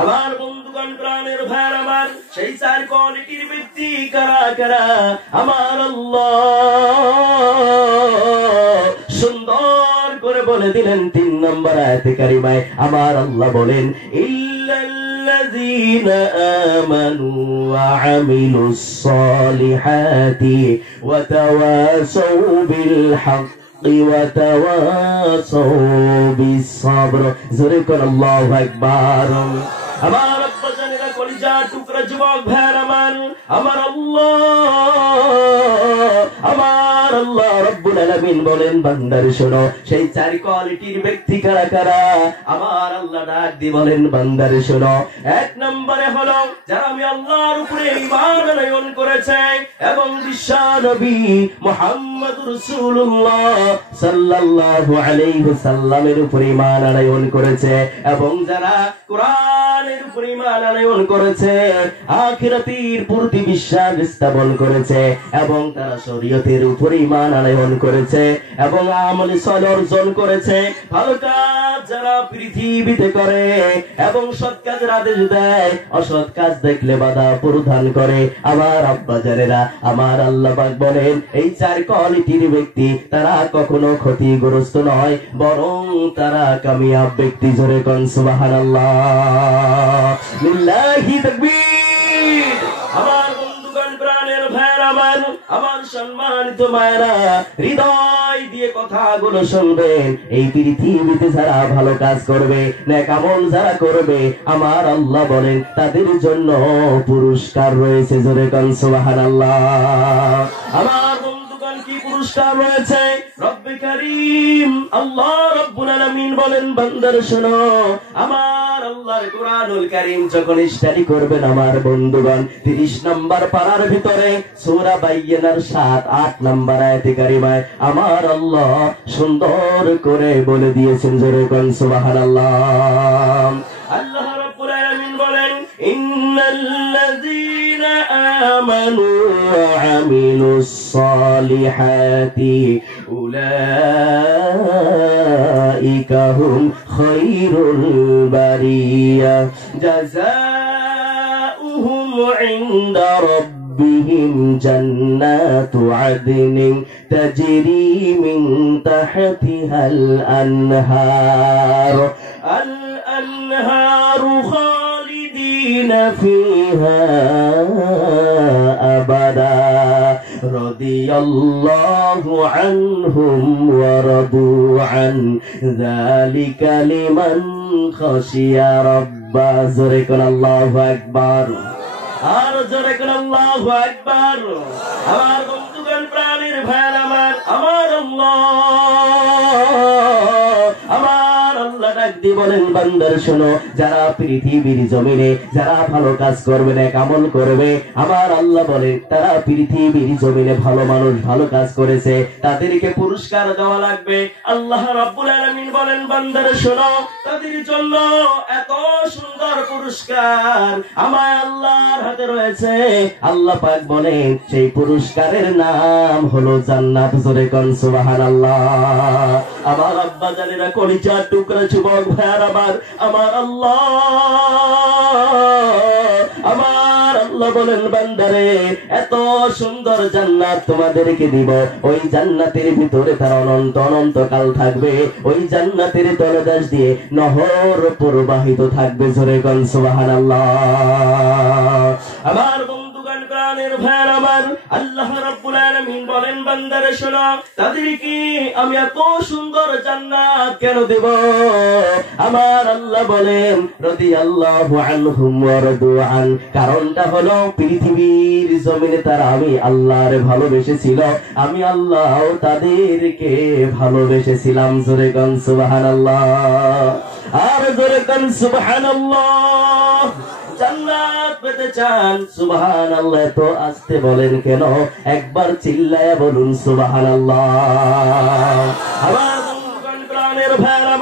আমার বন্ধুগণ, প্রাণের ভাইয়ের আমার, সেই 4 কোয়ালিটির ব্যক্তি কারা কারা? আমার আল্লাহ সুন্দর করে বলে দিলেন 3 নম্বর আয়াতে কারিমায়। আমার আল্লাহ বলেন, ইল্লাল্লাযীনা আমানু ওয়া আমিলুস সালিহাতি ওয়া তাওয়াসাউ বিল হাক্কি ওয়া তাওয়াসাউ বিস সাবর। জোরে কোন আল্লাহু আকবার। আমার আব্বা জানেরা, কলিজা টুকরা যুবক ভাইয়ের আমার, আমার আল্লাহ রাব্বুল আলামিন বলেন, বান্দার শোনো, সেই 4 কোয়ালিটির ব্যক্তি কারা কারা? আমার আল্লাহ ডাক দিয়ে বলেন, বান্দার শোনো, 1 নম্বরে হলো যারা আমি আল্লাহর উপরে ঈমান আনয়ন করেছে এবং বিশ্বনবী মুহাম্মদুর রাসূলুল্লাহ সাল্লাল্লাহু আলাইহি ওয়াসাল্লামের উপরে ঈমান আনয়ন করেছে এবং যারা কোরআনের উপরে ঈমান আনয়ন করেছে, আখিরাতের প্রতি বিশ্বাস স্থাপন করেছে এবং তারা শরীয়তের উপরে ঈমান আনয়ন করেছে এবং আমল সালেহ অর্জন করেছে, ভালো কাজ যারা পৃথিবীতে করে এবং সৎ কাজের আদেশ দেয়, অসৎ কাজ দেখলে বাধা প্রদান করে, আমার আব্বা জানেরা, আমার আল্লাহ পাক বলেন এই 4 কোয়ালিটির ব্যক্তি তারা কখনো ক্ষতিগ্রস্ত নয়, বরং তারা কামিয়াব ব্যক্তি। জোরে কোন সুবহানাল্লাহ, লিল্লাহি তাকবীর। আমার বন্ধুগণ, প্রাণের ভাইরা, আমার সম্মানিত মায়েরা, হৃদয় দিয়ে কথাগুলো শুনবেন। এই পৃথিবীতে যারা ভালো কাজ করবে, নেক আমল যারা করবে, আমার আল্লাহ বলেন তাদের জন্য পুরস্কার রয়েছে। জোরে কোন সুবহানাল্লাহ। আমার বন্ধুগণ, কি পুরস্কার রয়েছে? রব্বে কারীম আল্লাহ রাব্বুল আলামিন বলেন, বান্দার শোনো, আমার আল্লাহর কোরআনুল কারীম যখন স্টাডি করবেন আমার বন্ধুগণ, 30 নম্বর পারার ভিতরে সূরা বাইয়িনার 7-8 নম্বর আয়াতে কারিমায় আমার আল্লাহ সুন্দর করে বলে দিয়েছেন। জোরে কোন সুবহানাল্লাহ। আল্লাহ রাব্বুল আলামিন বলেন, ইন্নাল্লাযীনা আমানু ওয়া আমিলুস সালিহাতি উলাইকা হুম খায়রুল বারিয়া জাযাউহুম ইনদা রাব্বিহিম জান্নাতু আদনিন তাজরি মিন তাহতিহাল আনহার খালিদিনা ফিহা আবাদা রাদিয়াল্লাহু আনহুম ওয়া রাদু আন যালিকা লিমান খাশিয়া রাব্বা। জোরে কোন আল্লাহু আকবার, আর জোরে কোন আল্লাহু আকবার। আমার বন্ধুগণ, প্রাণের ভাইরা, আমার আল্লাহ ডাক দিয়ে বলেন, বান্দার শোনো, যারা পৃথিবীর জমিনে যারা ভালো কাজ করবে, নেক আমল করবে, আমার আল্লাহ বলেন তারা পৃথিবীর জমিনে ভালো মানুষ, ভালো কাজ করেছে, তাদেরকে পুরস্কার দেওয়া লাগবে। আল্লাহ রাব্বুল আলামিন বলেন, বান্দার শোনো, তাদের জন্য এত সুন্দর পুরস্কার আমার আল্লাহর হাতে রয়েছে। আল্লাহ পাক বলেন সেই পুরস্কারের নাম হলো জান্নাত। জোরে কোন সুবহানাল্লাহ। আমার আব্বা জানেরা, কলিজার টুকরা যুবক ভাইয়ার, আমার আল্লাহ বলেন, বান্দারে এত সুন্দর জান্নাত তোমাদেরকে দিব, ওই জান্নাতের ভিতরে তারা অনন্ত অনন্তকাল থাকবে, ওই জান্নাতের তলদেশ দিয়ে নহর প্রবাহিত থাকবে। জোরে কোন সুবহানাল্লাহ। আমার বন্ধুগণ, প্রাণের ভাইয়ার, আল্লাহ রাব্বুল আলামিন বলেন, বান্দারে শোনো, তাদেরকে আমি এত সুন্দর জান্নাত কেন দেব? আমার আল্লাহ বলেন, রাদিয়াল্লাহু আনহুম ওয়া রাদু আন, কারণটা হলো পৃথিবীর জমিনে তারা আমি আল্লাহর ভালোবেসেছিল, আমি আল্লাহ তাদেরকে ভালোবেসেছিলাম। জোরে কোন সুবহানাল্লাহ, আর জোরে কোন সুবহানাল্লাহ। জান্নাত পেতে চান? সুবহানাল্লাহ। তো আসতে বলেন কেন? একবার চিল্লায়া বলুন সুবহানাল্লাহ। আমার বন্ধুগণ, প্রাণের ভাইরা,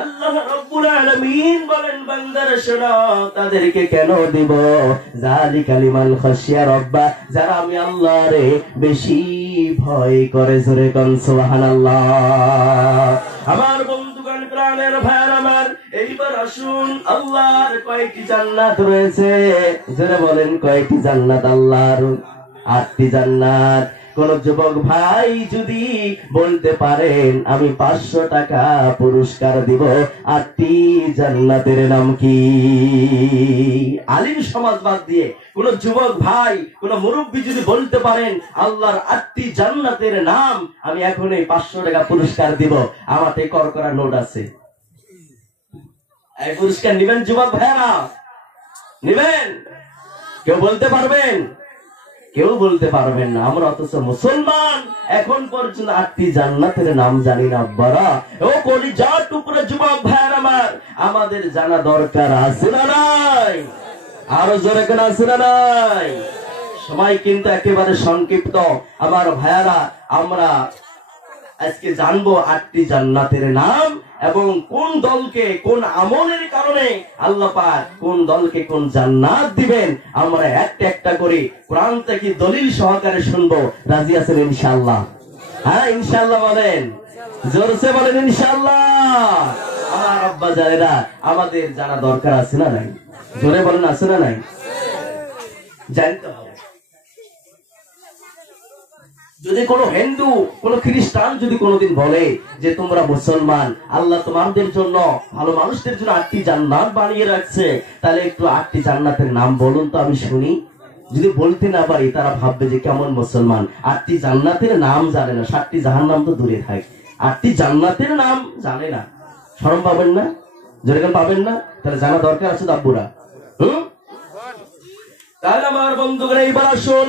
আল্লাহ রাব্বুল আলামিন বলেন, বান্দারা শোনো, তাদেরকে কেন দিব? যালিকা লিমান খাশিয়া রাব্বা, যারা আমি আল্লাহরে বেশি ভয় করে। জোরে কোন সুবহানাল্লাহ। আমার বন্ধুগণ, প্রাণের ভাইরা, এইবার আসুন, আল্লাহর কয়টি জান্নাত রয়েছে? যারা বলেন কয়টি জান্নাত? আল্লাহর 8টি জান্নাত। কোন যুবক ভাই যদি বলতে পারেন আমি 500 টাকা পুরস্কার দিব, 8টি জান্নাতের নাম কি? আলিম সমাজ বাদ দিয়ে কোন যুবক ভাই, কোন মুরব্বী যদি বলতে পারেন আল্লাহর 8টি জান্নাতের নাম, আমি এখনই 500 টাকা পুরস্কার দিব, আমাতে করকরা নোট আছে। এই পুরস্কার নিবেন যুবক ভাইরা? নিবেন? কেউ বলতে পারবেন? কেউ বলতে পারবেন না। আমরা অথচ মুসলমান, এখন পর্যন্ত 8টি জান্নাতের নাম জানি না। আব্বারা, ও কলিজার টুকরা যুবক ভাইরা, আমাদের জানা দরকার আছে না নাই? আরো জোরে করে আছে না নাই? সময় কিন্তু একেবারে সংক্ষিপ্ত। আমার ভাইয়ারা, আমরা আজকে জানবো 8টি জান্নাতের নাম এবং কোন দলকে কোন আমলের কারণে আল্লাহ পাক কোন দলকে কোন জান্নাত দিবেন। আমরা একটা একটা করে কোরআন থেকে দলিল সহকারে শুনবো। রাজি আছেন ইনশাআল্লাহ? হ্যাঁ ইনশাআল্লাহ বলেন, জোরসে বলেন ইনশাআল্লাহ। আমার আব্বা জানেরা, আমাদের জানা দরকার আছে না নাই? জোরে বলেন আছে না নাই? জানতে হবে। যদি কোনো হিন্দু, কোনো খ্রিস্টান যদি কোনোদিন বলে যে তোমরা মুসলমান, আল্লাহ তোমাদের জন্য, ভালো মানুষদের জন্য 8টি জান্নাত বানিয়ে রাখছে, তাহলে একটু 8টি জান্নাতের নাম বলুন তো আমি শুনি। যদি বলতে না পারি তারা ভাববে যে কেমন মুসলমান, 8টি জান্নাতের নাম জানে না, 7টি জাহান্নাম তো দূরে থাকে, 8টি জান্নাতের নাম জানে না। শরম পাবেন না? যেরকম পাবেন না, তাহলে জানা দরকার আছে দাব্বুরা। তাহলে আমার বন্ধুরা এইবার আসুন,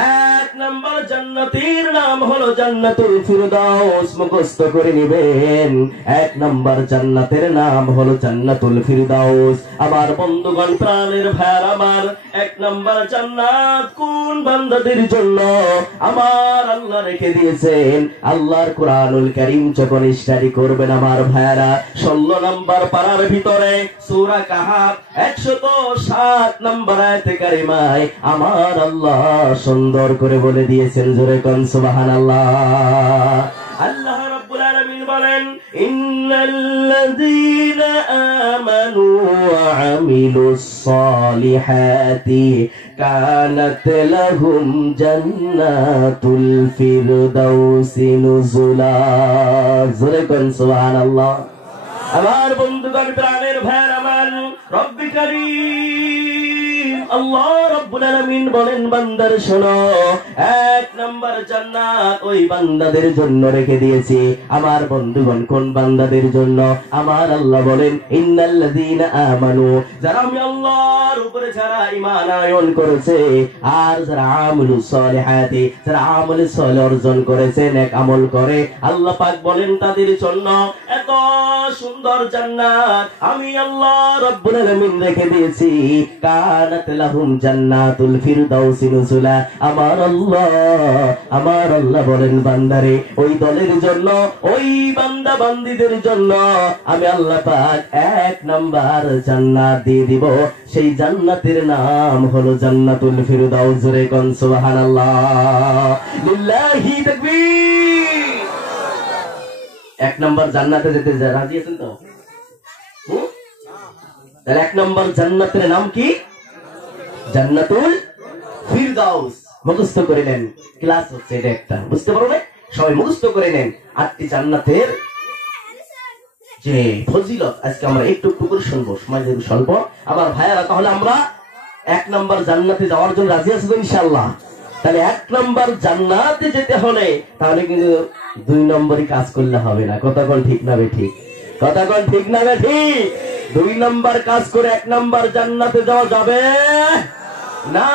1 নম্বর জান্নাতের নাম হলো জান্নাতুল ফিরদাউস। মুখস্থ করে নেবেন, 1 নম্বর জান্নাতের নাম হলো জান্নাতুল ফিরদাউস। আমার বন্ধুগণ, প্রাণের ভাইয়ার আমার, 1 নম্বর জান্নাত কোন বান্দাদের জন্য আমার আল্লাহ রেখে দিয়েছেন? আল্লাহর কুরআনুল কারীম যখন স্টাডি করবেন আমার ভাইয়ারা, 16 নম্বর পারার ভিতরে সূরা কাহাফ 107 নম্বর আয়াতে কারিমায় আমার আল্লাহ সুন্দর করে বলে দিয়েছেন, জোরে কোন সুবহানাল্লাহ। আল্লাহ রাব্বুল আলামিন বলেন, ইন্নাল্লাযীনা আমানু ওয়া আমিলুস সালিহাতি কানাত লাহুম জান্নাতুল ফিরদাউসি নুজুলা। জোরে কোন সুবহানাল্লাহ। আমার বন্ধুগণ, প্রাণের ভাইয়ের আমার, রব্বি কারীম আল্লাহ রাব্বুল আলামিন বলেন, বান্দার শোনো, 1 নম্বর জান্নাত ওই বান্দাদের জন্য রেখে দিয়েছি। আমার বন্ধুগণ, কোন বান্দাদের জন্য? আমার আল্লাহ বলেন, ইন্নাল্লাযীনা আমানু, যারা আমি আল্লাহর উপরে যারা ঈমান আনয়ন করেছে, আর যারা আমলুস সালিহাতি, যারা আমলে সালেহ অর্জন করেছে, নেক আমল করে, আল্লাহ পাক বলেন তাদের জন্য এত সুন্দর জান্নাত আমি আল্লাহ রাব্বুল আলামিন রেখে দিয়েছি। কানাত লাহুম জান্নাতুল ফিরদাউসি নুজুলা। আমার আল্লাহ বলেন, বান্দারে, ওই দলের জন্য, ওই বান্দা বান্দীদের জন্য আমি আল্লাহ পাক 1 নাম্বার জান্নাত দিয়ে দিব। সেই জান্নাতের নাম হলো জান্নাতুল ফিরদাউস। জোরে কোন সুবহানাল্লাহ, লিল্লাহি তাকবীর। 1 নম্বর জান্নাতে যেতে রাজি আছেন তো? তাহলে 1 নম্বর জান্নাতের নাম কি? জান্নাতুল ফিরদাউস। মুখস্থ করে নেন, ক্লাস হচ্ছে এটা একটা, বুঝতে পারো না? সবাই মুখস্থ করে নেন 8টি জান্নাতের যে ফজিলত আজকে আমরা একটু একটু করে শুনবো, সময় যেহেতু স্বল্প। আমার ভাইয়ারা, তাহলে আমরা 1 নম্বর জান্নাতে যাওয়ার জন্য রাজি আছি তো ইনশাআল্লাহ? তাহলে 1 নম্বর জান্নাতে যেতে হলে তাহলে কিন্তু 2 নম্বরই কাজ করলে হবে না। কথা কোন ঠিক না ঠিক? কথা কোন ঠিক না ঠিক? 2 নম্বর কাজ করে 1 নম্বর জান্নাতে যাওয়া যাবে না।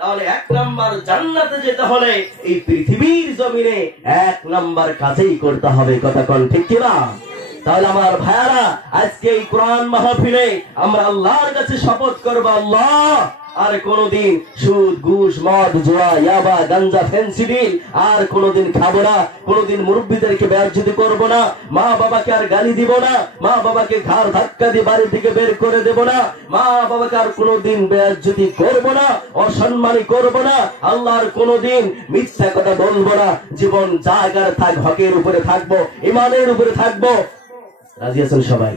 তাহলে 1 নম্বর জান্নাতে যেতে হলে এই পৃথিবীর জমিনে 1 নম্বর কাজই করতে হবে। কথা কোন ঠিক কিনা? তাহলে আমার ভাইয়ারা, আজকে এই কোরআন মাহফিলে আমরা আল্লাহর কাছে শপথ করব, আল্লাহ আর কোনদিন সুদ, ঘুষ, মদ, জুয়া, ইয়াবা, গাঞ্জা, ফেন্সিডিল আর কোনদিন খাবো না। কোনদিন মুরব্বীদেরকে বেয়াজ্জতি করব না। মা বাবাকে আর গালি দিব না। মা বাবাকে ঘাড় ধাক্কা দিয়ে বাড়ি থেকে বের করে দেব না। মা বাবাকে আর কোনদিন বেয়াজ্জতি করব না, অসম্মানী করব না। আল্লাহর কোনদিন মিথ্যা কথা বলবো না। জীবন জায়গার থাক, হকের উপরে থাকবো, ইমানের উপরে থাকবো। রাজি আছেন সবাই?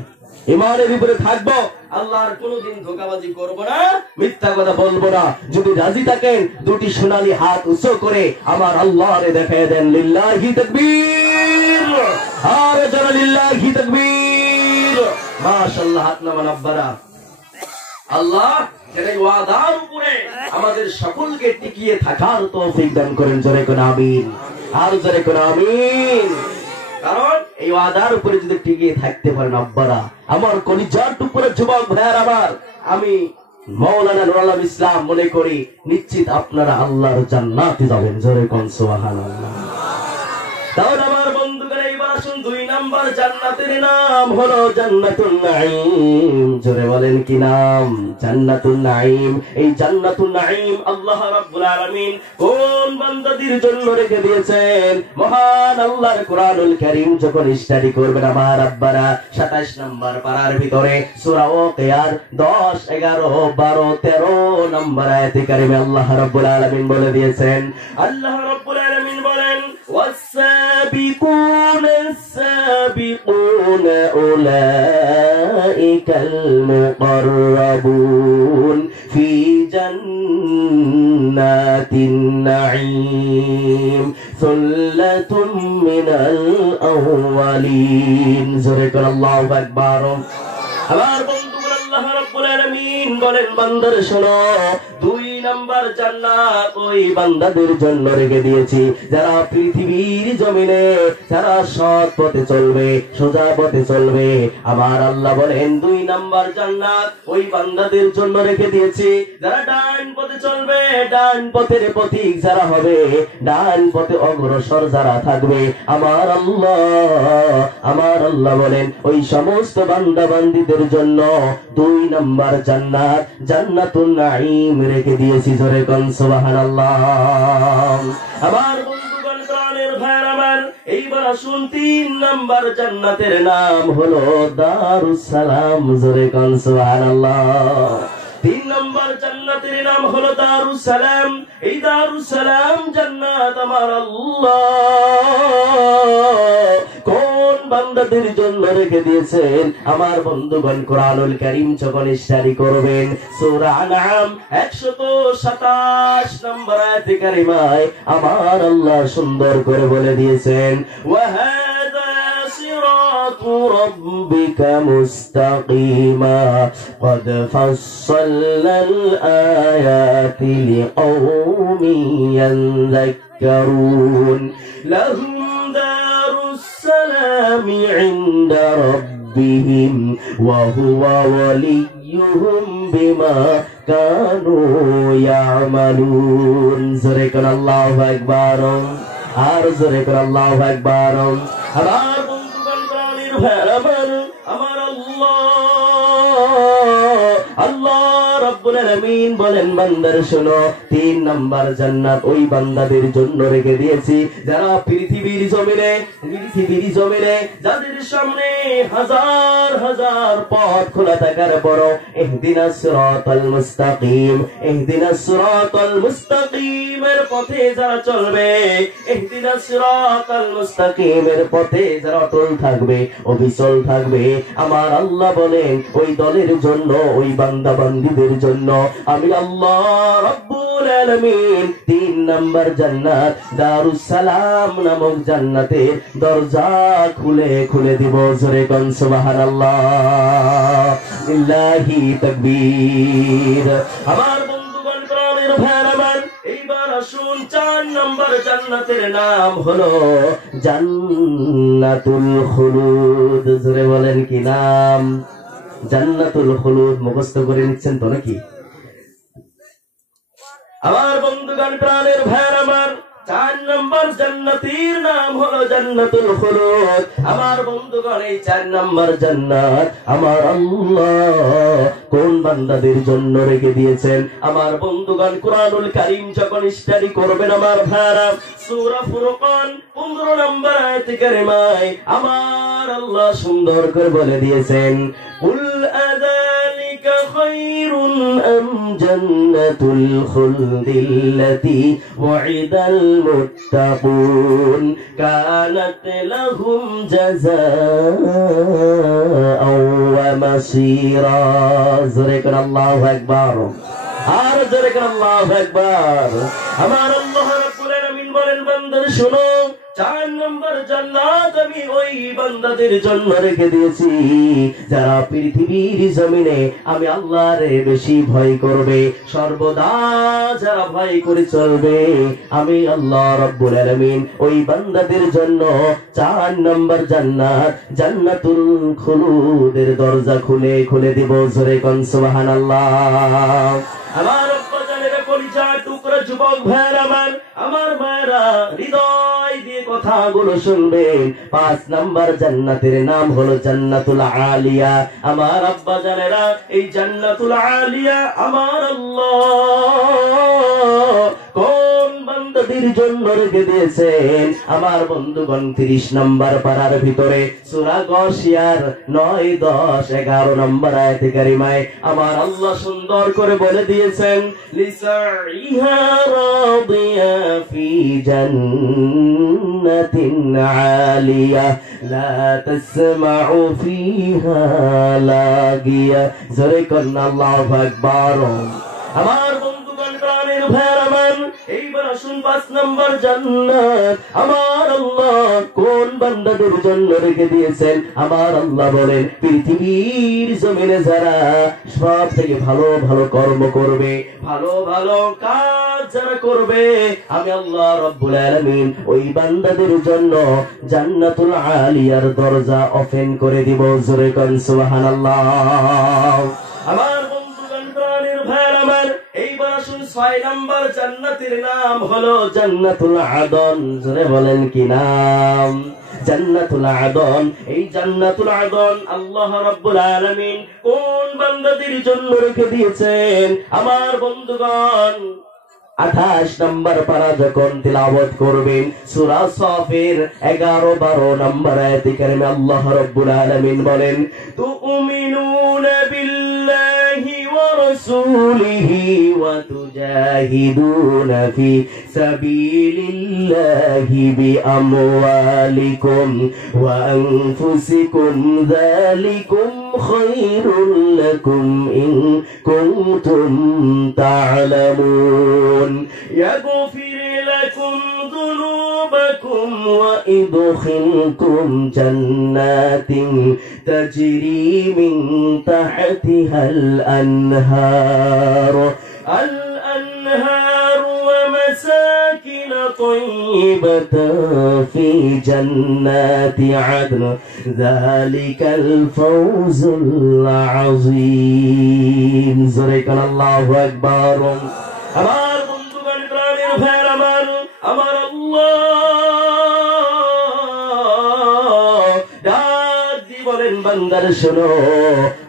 ইমানের উপরে থাকবো, আল্লাহর কোনদিন ধোঁকাবাজি করবো না, মিথ্যা কথা বলবো না। যদি রাজি থাকেন 2টি সোনালী হাত উঁচু করে আমার আল্লাহরে দেখায় দেন, লিল্লাহি তাকবীর, আর যারা লিল্লাহি তাকবীর, মাশাআল্লাহ। হাত নামান আব্বারা। আল্লাহ যেন ওয়াদার উপরে আমাদের সকলকে টিকিয়ে থাকার তৌফিক দান করেন। জোরে কোন আমিন, আর জোরে কোন আমিন। কারণ এই ওয়াদার উপরে যদি টিকিয়ে থাকতে পারেন আব্বারা, আমার কলিজার টুকরা যুবক ভাইয়ার আমার, আমি মাওলানা নুরুল আলম ইসলাম মনে করি নিশ্চিত আপনারা আল্লাহর জান্নাতে যাবেন। জোরে কোন সুবহানাল্লাহ। তাহলে আমার বন্ধুগণ, এইবার আসুন 2 নম্বর জান্নাতের নাম হলো জান্নাতুন নাঈম। জোরে বলেন কি নাম? জান্নাতুন নাঈম। এই জান্নাতুন নাঈম আল্লাহ রাব্বুল আলামিন কোন বান্দাদের জন্য রেখে দিয়েছেন? মহান আল্লাহর কোরআনুল কারীম যখন স্টাডি করবেন আমার আব্বারা, 27 নম্বর পারার ভিতরে সূরা ওয়াকিয়ার 10, 11, 12, 13 নম্বর আয়াতে কারিমে আল্লাহ রাব্বুল আলামিন বলে দিয়েছেন, আল্লাহ রাব্বুল আলামিন বলেন, السابقون السابقون أولئك المقربون في جنات النعيم ثلة من الأولين ذكر الله أكبر আমার বন্ধুগণ আল্লাহ রাব্বুল আলামিন বলেন বান্দারে শোনো 2 নাম্বার জান্নাত ওই বান্দাদের জন্য রেখে দিয়েছি যারা পৃথিবীর জমিনে যারা সৎ পথে চলবে সোজা পথে চলবে আমার আল্লাহ বলেন 2 নাম্বার জান্নাত ওই বান্দাদের জন্য রেখে দিয়েছি যারা ডান পথে চলবে ডান পথের পথিক যারা হবে ডান পথে অগ্রসর যারা থাকবে আমার আল্লাহ বলেন ওই সমস্ত বান্দা বান্দীদের জন্য 2 নাম্বার জান্নাত জান্নাতুন নাঈম রেখে দিয়েছি জোরে কোন সুবহানাল্লাহ আমার বন্ধুগণ প্রাণের ভাইরা আমার এইবার আসুন 3 নাম্বার জান্নাতের নাম হলো দারুস সালাম জোরে কোন সুবহানাল্লাহ 3 নাম্বার জান্নাতের নাম হলো দারুস সালাম এই দারুস সালাম জান্নাত আমার আল্লাহ কোন বান্দাদের জন্য রেখে দিয়েছেন আমার বন্ধুগণ কোরআনুল কারীম যখন ইশারা করবেন সূরা আনআম 127 নম্বর আয়াতে কারিমায় আমার আল্লাহ সুন্দর করে বলে দিয়েছেন ওয়া হাযা সিরাতু রাব্বিকা মুস্তাকিমা قد فصلنا الآيات لقوم يذكرون لهم دار السلام عند ربهم وهو وليهم بما كانوا يعملون ذكر الله أكبر ذكر الله أكبر আমার বন্ধুগণ প্রাণের ভাইরা আমার আল্লাহ রাব্বুল আলামিন বলেন বান্দার শোনো 3 নাম্বার জান্নাত ওই বান্দাদের জন্য রেখে দিয়েছি যারা পৃথিবীর জমিনে যাদের সামনে হাজার হাজার পথ খোলা থাকার পর ইহদিনাস সিরাতাল মুস্তাকিমের পথে যারা চলবে ইহদিনাস সিরাতাল মুস্তাকিমের পথে যারা অটল থাকবে অবিচল থাকবে আমার আল্লাহ বলেন ওই দলের জন্য ওই বান্দা বান্দীদের জন্য আমি আল্লাহ রাব্বুল আলামিন 3 নাম্বার জান্নাত দারুস সালাম নামক জান্নাতের দরজা খুলে খুলে দিব জোরে কোন সুবহানাল্লাহ লিল্লাহি তাকবীর আমার বন্ধুগণ প্রাণের ভাইরা আমার এইবার আসুন 4 নাম্বার জান্নাতের নাম হলো জান্নাতুল খুলুদ জোরে বলেন কি নাম জান্নাতুল খুলুদ মুখস্থ করে নিচ্ছেন তো নাকি আমার বন্ধুগণ প্রাণের ভাইরা আমার 4 নম্বর জান্নাতের নাম হলো জান্নাতুল খুলুদ আমার বন্ধুগণ এই 4 নম্বর জান্নাত আমার আল্লাহ কোন বান্দাদের জন্য রেখে দিয়েছেন আমার বন্ধুগণ কুরআনুল কারীম যখন স্টাডি করবেন আমার ভাইরা সূরা ফুরকান 15 নম্বর আয়াতে কারিমায় আমার আল্লাহ সুন্দর করে বলে দিয়েছেন কুল আযালিকা খায়রুন আম জান্নাতুল খুলদিল্লাতী ওয়াইদাল মুত্তাকুন কানাত লাহুম জাযাআও ওয়া মাসীরা যুরকান আল্লাহু আকবার আর যুরকান আল্লাহু আকবার আমার আল্লাহ রাব্বুল আলামিন বলেন বান্দা শুনো 4 নম্বর জান্নাত আমি ওই বান্দাদের জন্য রেখে দিয়েছি যারা পৃথিবীর জমিনে আমি আল্লাহরে বেশি ভয় করবে সর্বদা যারা ভয় করে চলবে আমি আল্লাহ রাব্বুল আলামিন ওই বান্দাদের জন্য 4 নম্বর জান্নাত জান্নাতুল খুলুদের দরজা খুলে খুলে দিব জোরে কোন সুবহানাল্লাহ আমার আব্বা জানের কলিজা টুকরা যুবক ভাইরা আমার মায়েরা হৃদয় দিয়ে কথাগুলো শুনবেন 5 নাম্বার জান্নাতের নাম হলো জান্নাতুল আলিয়া আমার আব্বা জানেরা এই জান্নাতুল আলিয়া আমার আল্লাহ কোন বান্দাদের জন্য রেখে দিয়েছেন আমার বন্ধুগণ 30 নাম্বার পারার ভিতরে সূরা গাশিয়ার 9 10 11 নম্বর আয়াতে কারিমায় আমার আল্লাহ সুন্দর করে বলে দিয়েছেন লিসাইহা রাদিয়া ফি জান্নাত জান্নাতিন আলিয়া লা তাসমাউ ফিহা লাগিয়া। জোরে করুন আল্লাহু আকবার। আমার বন্ধুগণ, প্রাণের ভাইয়ের আমার, এইবার আসুন 5 নম্বর জান্নাত আমার আল্লাহ কোন বান্দাদের জন্য রেখে দিয়েছেন। আমার আল্লাহ বলেন, পৃথিবীর জমিনে যারা সব থেকে ভালো ভালো কর্ম করবে, ভালো ভালো কাজ যারা করবে, আমি আল্লাহ রাব্বুল আলামিন ওই বান্দাদের জন্য জান্নাতুল আলিয়ার দরজা ওপেন করে দিব। জোরে কোন সুবহানাল্লাহ। আমার বন্ধুগণ, প্রাণের ভাইয়ের আমার, এইবার আসুন 6 নম্বর জান্নাতের নাম হলো জান্নাতুল আদন। জোরে বলেন কি নাম? জান্নাতুল আদন। এই জান্নাতুল আদন আল্লাহ রাব্বুল আলামিন কোন বান্দাদের জন্য রেখে দিয়েছেন? আমার বন্ধুগণ, 28 নম্বর পারা যখন তিলাওয়াত করবেন সূরা সাফের 11-12 নম্বর আয়াতে কারিমে আল্লাহ রাব্বুল আলামিন বলেন, তুমিনুনা বিল্লাহি ওয়া রাসূলিহি ওয়া তুজাহিদুনা ফি সাবিলিল্লাহি বিআমওয়ালিকুম ওয়া আনফুসিকুম যালিকুম খায়রুল লাকুম ইন কুনতুম তা'লামুন। يغفر لكم ذنوبكم ويدخلكم جنات تجري من تحتها الأنهار ومساكن طيبة في جنات عدن ذلك الفوز العظيم। زرق الله أكبر। আমার বন্ধুগণ, প্রাণের ভাইয়ের আমার, আমার আল্লাহ ডাক দিয়ে বলেন, বান্দার শোনো,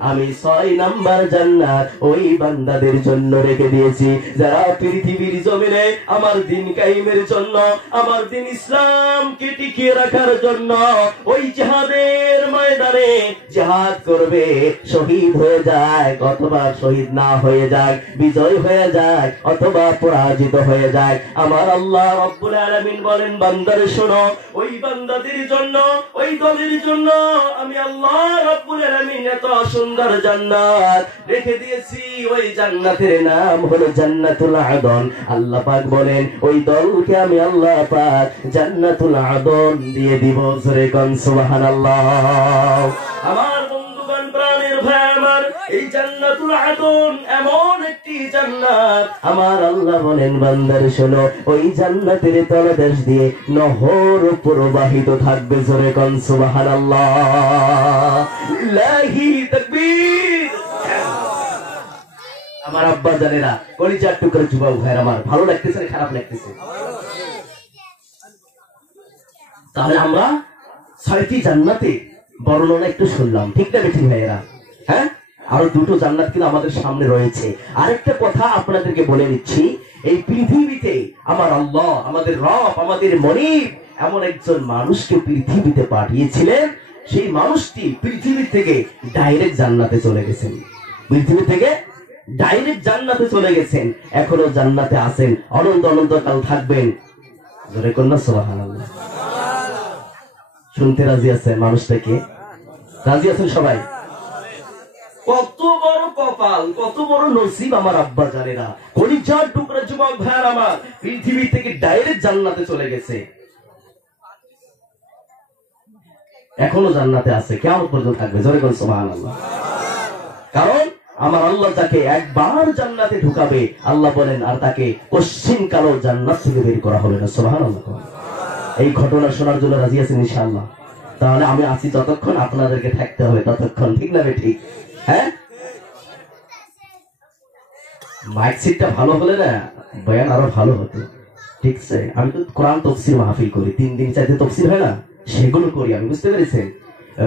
আমি 6 নাম্বার জান্নাত ওই বান্দাদের জন্য রেখে দিয়েছি যারা পৃথিবীর জমিনে আমার দিন কায়েমের জন্য, আমার দিন ইসলামকে টিকিয়ে রাখার জন্য ওই জিহাদের ময়দানে জিহাদ করবে, শহীদ হয়ে যায় অথবা শহীদ না হয়ে যায়, বিজয় হয়ে যায় অথবা পরাজিত হয়ে যায়। আমার আল্লাহ রাব্বুল আলামিন বলেন, বান্দারে শোনো, ওই বান্দাদের জন্য, ওই দলের জন্য আমি আল্লাহ রাব্বুল আলামিন এত সুন্দর জান্নাত রেখে দিয়েছি। ওই জান্নাতের নাম হলো জান্নাতুল আদন। আল্লাহ পাক বলেন, ওই দলকে আমি আল্লাহ পাক জান্নাতুল আদন দিয়ে দিব। জোরে কোন সুবহানাল্লাহ। আমার বন্ধুগণ, প্রাণের ভাই আমার, এই জান্নাতুল আদন এমন একটি জান্নাত, আমার আল্লাহ বলেন, বান্দার শোনো, ওই জান্নাতের তলদেশ দিয়ে নহর প্রবাহিত থাকবে। জোরে কোন সুবহানাল্লাহ। লিল্লাহি তাকবীর। আমার আব্বা জানেরা, কলিজার টুকরো যুবক ভাইরা আমার, ভালো লাগতেছে না খারাপ লাগতেছে? তাহলে আমরা 6টি জান্নাতে বর্ণনা একটু শুনলাম, ঠিক না বেঠিক ভাইয়েরা? হ্যাঁ, আরো 2টো জান্নাত কিন্তু আমাদের সামনে রয়েছে। আরেকটা কথা আপনাদেরকে বলে দিচ্ছি, এই পৃথিবীতে আমার আল্লাহ, আমাদের রব, আমাদের মনিব এমন একজন মানুষকে পৃথিবীতে পাঠিয়েছিলেন, সেই মানুষটি পৃথিবী থেকে ডাইরেক্ট জান্নাতে চলে গেছেন। পৃথিবী থেকে ডাইরেক্ট জান্নাতে চলে গেছেন, এখনো জান্নাতে আছেন, অনন্ত অনন্তকাল থাকবেন। জোরে কন্যা সুবহানাল্লাহ। শুনতে রাজি আছেন? মানুষটাকে রাজি আছেন সবাই? কত বড় কপাল, কত বড় নসিব আমার আব্বা জানেরা, কলিজার টুকরা যুবক ভাইয়ার আমার, পৃথিবী থেকে ডাইরেক্ট জান্নাতে চলে গেছে, এখনো জান্নাতে আছে, কিয়ামত পর্যন্ত থাকবে। জোরে বল সুবহানাল্লাহ। কারণ আমার আল্লাহ যাকে একবার জান্নাতে ঢুকাবে, আল্লাহ বলেন, আর তাকে কোশ্চিন কালো জান্নাত থেকে বের করা হবে না। সুবহানাল্লাহ। এই ঘটনা শোনার জন্য রাজি আছেন ইনশাআল্লাহ? তাহলে আমি আছি যতক্ষণ, আপনাদেরকে থাকতে হবে ততক্ষণ, ঠিক না ঠিক? হ্যাঁ, মাইক সিটটা ভালো হলে না বয়ান আরো ভালো হতো, ঠিক আছে? আমি তো কোরআন তাফসীর মাহফিল করি, 3 দিন 4 দিন তাফসীর হয় না, সেগুলো করি আমি, বুঝতে পেরেছেন?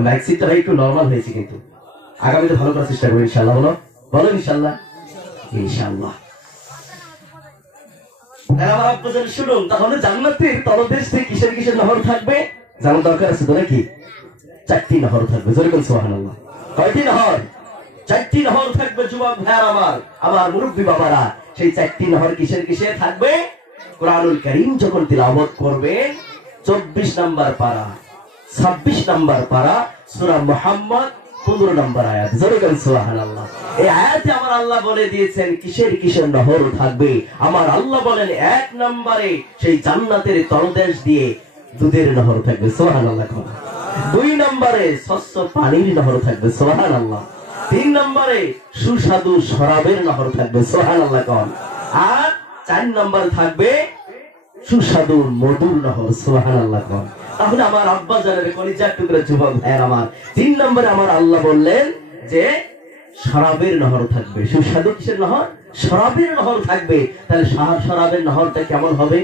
মাইক সিটটা ভাই একটু নরমাল হয়েছে, কিন্তু আগামীতে ভালো করার চেষ্টা করি ইনশাআল্লাহ। বলো বলো ইনশাআল্লাহ। ইনশাআল্লাহ। আমার আপনাদের শুনুন, তাহলে জান্নাতের তলদেশ থেকে কিসের কিসের নহর থাকবে জানার দরকার আছে তো নাকি? 4টি নহর থাকবে। জোরে বলুন সুবহানাল্লাহ। কয়টি নহর? 4টি নহর থাকবে যুবক ভাইয়ার আমার, আমার মুরব্বী বাবারা। সেই 4টি নহর কিসের কিসের থাকবে? কোরআনুল কারীম যখন তিলাওয়াত করবে, 24 নম্বর পারা, 26 নম্বর পারা, সূরা মুহাম্মদ 15 নম্বর আয়াত। জোরে বলেন সুবহানাল্লাহ। এই আয়াতে আমার আল্লাহ বলে দিয়েছেন কিসের কিসের নহর থাকবে। আমার আল্লাহ বলেন 1 নম্বরে সেই জান্নাতের তলদেশ দিয়ে দুধের নহর থাকবে, সুবহানাল্লাহ। 2 নম্বরে স্বচ্ছ পানির নহর থাকবে, সুবহানাল্লাহ। 3 নম্বরে সুস্বাদু শরাবের নহর থাকবে, সুবহানাল্লাহ। আর 4 নম্বর থাকবে সুস্বাদু মধুর নহর, সুবহানাল্লাহ। তাহলে আমার আব্বা জানের কলিজার টুকরা যুবক ভাইয়ের আমার 3 নম্বরে আমার আল্লাহ বললেন যে শরাবের নহর থাকবে। সুস্বাদু কিসের নহর? শরাবের নহর থাকবে। তাহলে শরাবের নহরটা কেমন হবে?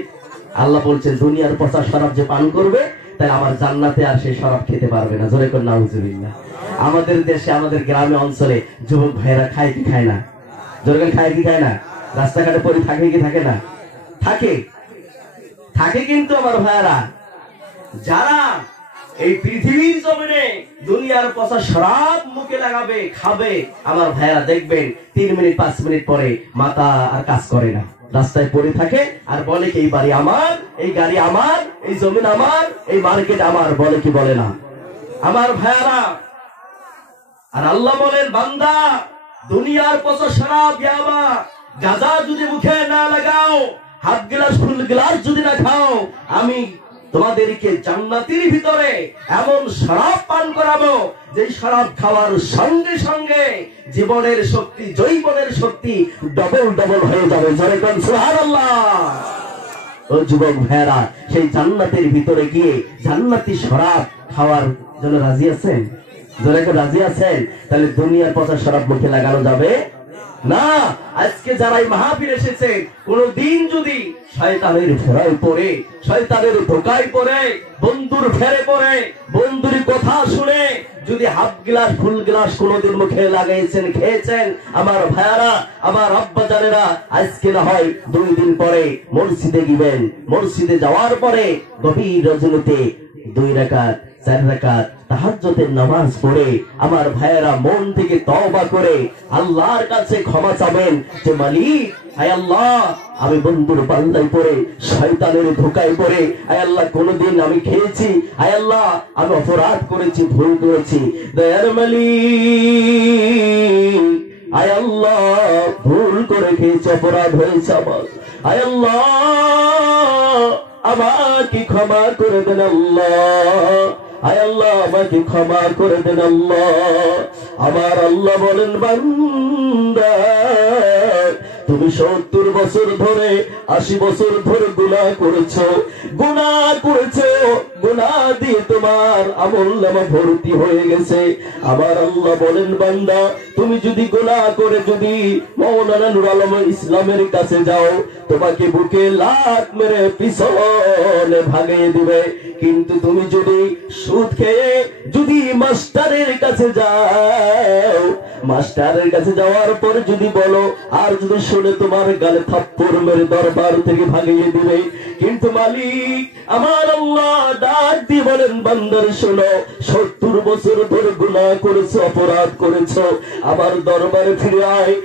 আল্লাহ বলছেন দুনিয়ার পচা শরাব যে পান করবে তাই আমার জান্নাতে আর সেই শরাব খেতে পারবে না। জোরে করে নাউজুবিল্লাহ। আমাদের দেশে আমাদের গ্রামে অঞ্চলে যুবক ভাইয়েরা খায় কি খায় না? জোরে করে খায় কি খায় না? রাস্তাঘাটে পড়ে থাকে কি থাকে না? থাকে, থাকে। কিন্তু আমার ভাইয়েরা যারা এই পৃথিবীর জমিনে দুনিয়ার পচা শরাব মুখে লাগাবে, খাবে, আমার ভাইয়েরা দেখবেন 3 মিনিট 5 মিনিট পরে মাথা আর কাজ করে না, রাস্তায় পড়ে থাকে আর বলে কি এই বাড়ি আমার, এই গাড়ি আমার, এই জমিন আমার, এই মার্কেট আমার, বলে কি বলে না আমার ভাইয়েরা। আর আল্লাহ বলেন বান্দা দুনিয়ার পচা শরাব ইয়াবা গাঁজা যদি মুখে না লাগাও, হাত গ্লাস ফুল গ্লাস যদি না খাও, আমি তোমাদেরকে জান্নাতের ভিতরে এমন শরাব পান করাবো যে শরাব খাওয়ার সঙ্গে সঙ্গে জীবনের শক্তি, জৈবনের শক্তি ডবল ডবল হয়ে যাবে। জোরে কোন সুবহানাল্লাহ। ও যুবক ভাইরা, সেই জান্নাতের ভিতরে গিয়ে জান্নাতি শরাব খাওয়ার জন্য রাজি আছেন? জোরে কোন রাজি আছেন? তাহলে দুনিয়ার পচা শরাব মুখে লাগানো যাবে না। আজকে যারা এই মাহফিল এসেছে, কোনদিন যদি শয়তানের ফেরায় পড়ে, শয়তানের ধোকায় পড়ে, বন্ধুর ফেরে পড়ে, বন্ধুর কথা শুনে যদি হাফ গ্লাস ফুল গ্লাস কোনদিন মুখে লাগাইছেন, খেয়েছেন, আমার ভাইয়ারা, আমার আব্বা জানেরা, আজকে না হয় 2 দিন পরে মসজিদে গিয়েন, মসজিদে যাওয়ার পরে গভীর রজনীতে 2 রাকাত 4 রাকাত তাহাজ্জুদের নামাজ পড়ে আমার ভাইয়েরা মন থেকে তওবা করে আল্লাহর কাছে ক্ষমা চাবেন যে মালিক, আয় আল্লাহ, আমি বন্ধুর পাল্লায় পড়ে শয়তানের ধোকায় পড়ে আয় আল্লাহ কোনদিন আমি খেয়েছি, আয় আল্লাহ আমি অপরাধ করেছি, ভুল করেছি, দয়ার মালিক, আয় আল্লাহ ভুল করে খেয়েছি, অপরাধ হয়েছে আমার, আয় আল্লাহ আমাকে ক্ষমা করে দেন আল্লাহ, আয় আল্লাহ আমাকে ক্ষমা করে দেন আল্লাহ। আমার আল্লাহ বলেন বান্দা তুমি 70 বছর ধরে 80 বছর ধরে গুনাহ করেছো, গুনাহ করেছো, গুনাহ দিয়ে তোমার আমলনামা ভর্তি হয়ে গেছে। আমার আল্লাহ বলেন বান্দা তুমি যদি গুনাহ করে যদি মাওলানা নূর আলম ইসলামের কাছে যাও, তোমাকে বুকে লাত মেরে পিছনে ভাগিয়ে দিবে। কিন্তু তুমি যদি সুদ খেয়ে যদি মাস্টারের কাছে যাও, মাস্টারের কাছে যাওয়ার পরে যদি বলো আর যদি শুনে তোমার গালে থাপ্পড় মেরে দরবার থেকে ভাগিয়ে দিবে। কিন্তু মালিক আমার আল্লাহ ডাক দিয়ে বলেন বান্দার শোনো, 70 বছর ধরে গুনাহ করেছো, অপরাধ করেছো, আমার দরবারে ফিরে আয়,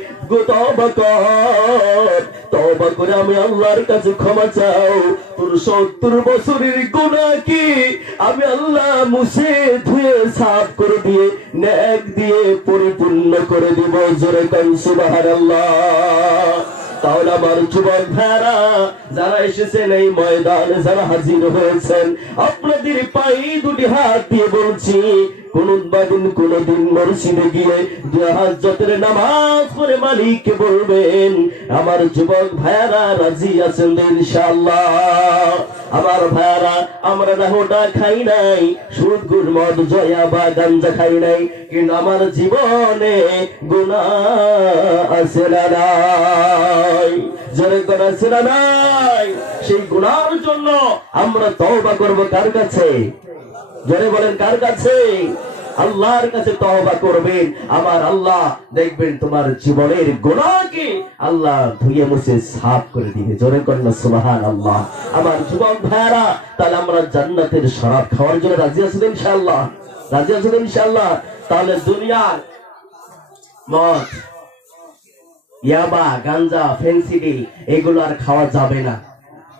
তওবা কর, তওবা করে আমি আল্লাহর কাছে ক্ষমা চাও, তোর 70 বছরের গুনাহ কি আমি আল্লাহ মুছে ধুয়ে সাফ করে দিয়ে নেক দিয়ে পরিপূর্ণ করে দিব। জোরে কান সুবহানাল্লাহ। তাহলে আমার যুবক ভাইরা যারা এসেছেন এই ময়দানে, যারা হাজির হয়েছেন, আপনাদের পায়ে 2 হাত দিয়ে বলছি কোনদিন মসজিদে গিয়ে 2 হাজাতের নামাজ পড়ে মালিককে বলবেন আমার যুবক ভাইরা রাজি আছেন ইনশাআল্লাহ। আমার ভাইরা আমরা না হোটা খাই নাই, সুদ গুড় মদ জয়া বা গাঞ্জা খাই নাই, কিন্তু আমার জীবনে গুনাহ আছে না নাই, জোরে করে আছে না নাই। সেই গুনাহের জন্য আমরা তওবা করব কার কাছে? জোরে বলেন কার কাছে? আল্লাহর কাছে তওবা করবেন। আমার আল্লাহ দেখবেন তোমার জীবনের গুনাহকে আল্লাহ ধুয়ে মুছে সাফ করে দিবে। জোরে করেন সুবহানাল্লাহ। আমার যুবক ভাইরা, তাহলে আমরা জান্নাতের শরাব খাওয়ার জন্য রাজি আছেন ইনশাআল্লাহ? রাজি আছেন ইনশাআল্লাহ? তাহলে দুনিয়ার মদ, ইয়াবা, গাঞ্জা, ফেন্সিডিল এগুলো আর খাওয়া যাবে না।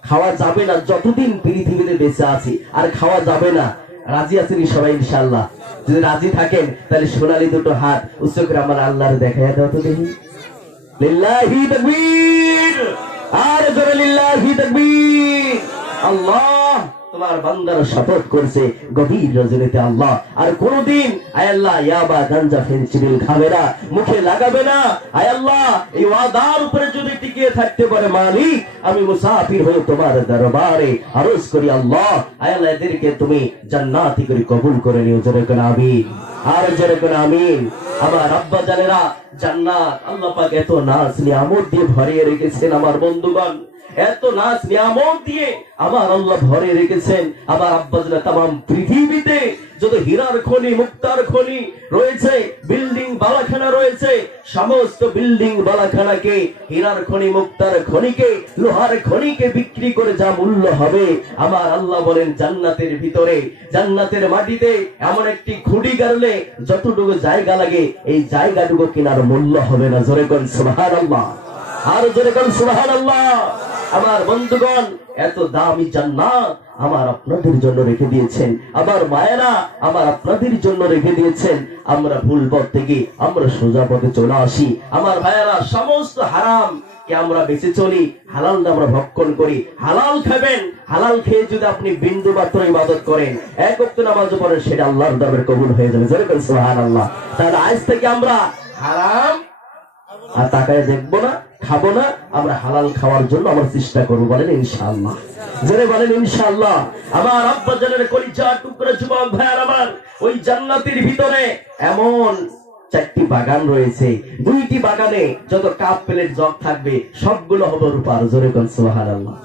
খাওয়া যাবে না যতদিন পৃথিবীতে বেঁচে আছি, আর খাওয়া যাবে না। রাজি আছেন সবাই ইনশাআল্লাহ? যদি রাজি থাকেন তাহলে সোনালী দুটো হাত উচ্চ করে আমার আল্লাহর দেখাইয়া দাও তো দেখি। লিল্লাহি তাকবীর, আর জোরে লিল্লাহি তাকবীর। আল্লাহ তোমার বান্দার শপথ করছে গভীর রজনীতে আল্লাহ আর কোনদিন আয় আল্লাহ ইয়াবা গাঞ্জা ফেন্সিডিল খাবে না, মুখে লাগাবে না। আয় আল্লাহ এই ওয়াদার উপরে যদি টিকে থাকতে পারে মালিক, আমি মুসাফির হয়ে তোমার দরবারে আরজ করি আল্লাহ আয় আল্লাহ এদেরকে তুমি জান্নাতি করে কবুল করে নিও। জোরে করে আমিন, আর জোরে করে আমিন। আমার আব্বা জানেরা জান্নাত আল্লাহ পাক এত নাজ নিয়ামত দিয়ে ভরিয়ে রেখেছেন আমার বন্ধুগণ, এত নাজ নিয়ামত দিয়ে আমার আল্লাহ ভরে রেখেছেন। আমার আব্বাজরা তাম পৃথিবীতে যত হীরার খনি মুক্তার খনি রয়েছে, বিল্ডিং বালাখানা রয়েছে, সমস্ত বিল্ডিং বালাখানাকে, হীরার খনি মুক্তার খনিকে, লোহার খনিকে বিক্রি করে যা মূল্য হবে, আমার আল্লাহ বলেন জান্নাতের ভিতরে জান্নাতের মাটিতে এমন একটি খুঁটি গাড়লে যতটুকু জায়গা লাগে এই জায়গাটুকু কেনার মূল্য হবে না। জোরে কোন সুবহানাল্লাহ, আর জোরে কোন সুবহানাল্লাহ। আমার বন্ধুগণ এত দামি জান্নাত আমার আপনাদের জন্য রেখে দিয়েছেন, আমার মায়েরা আমার আপনাদের জন্য রেখে দিয়েছেন। আমরা ভুল পথ থেকে আমরা সোজা পথে চলে আসি। আমার ভাইয়েরা সমস্ত হারাম কে আমরা বেঁচে চলি, হালাল আমরা ভক্ষণ করি। হালাল খাবেন, হালাল খেয়ে যদি আপনি বিন্দু মাত্র ইবাদত করেন, এক ওয়াক্ত নামাজ পড়েন, সেটা আল্লাহর দরবারে কবুল হয়ে যাবে। জোরে বলেন সুবহানাল্লাহ। তাহলে আজ থেকে আমরা হারাম আর তাকায় দেখবো না, খাবো না, আমরা হালাল খাওয়ার জন্য আমরা চেষ্টা করবো। বলেন ইনশাআল্লাহ, জোরে বলেন ইনশাআল্লাহ। আমার আব্বা জানের কলিজা টুকরা যুবক ভাইয়ার আমার, ওই জান্নাতের ভিতরে এমন 4টি বাগান রয়েছে, 2টি বাগানে যত কাপ প্লেট জগ থাকবে সবগুলো হবে রূপার। জোরে কোন সুবহানাল্লাহ।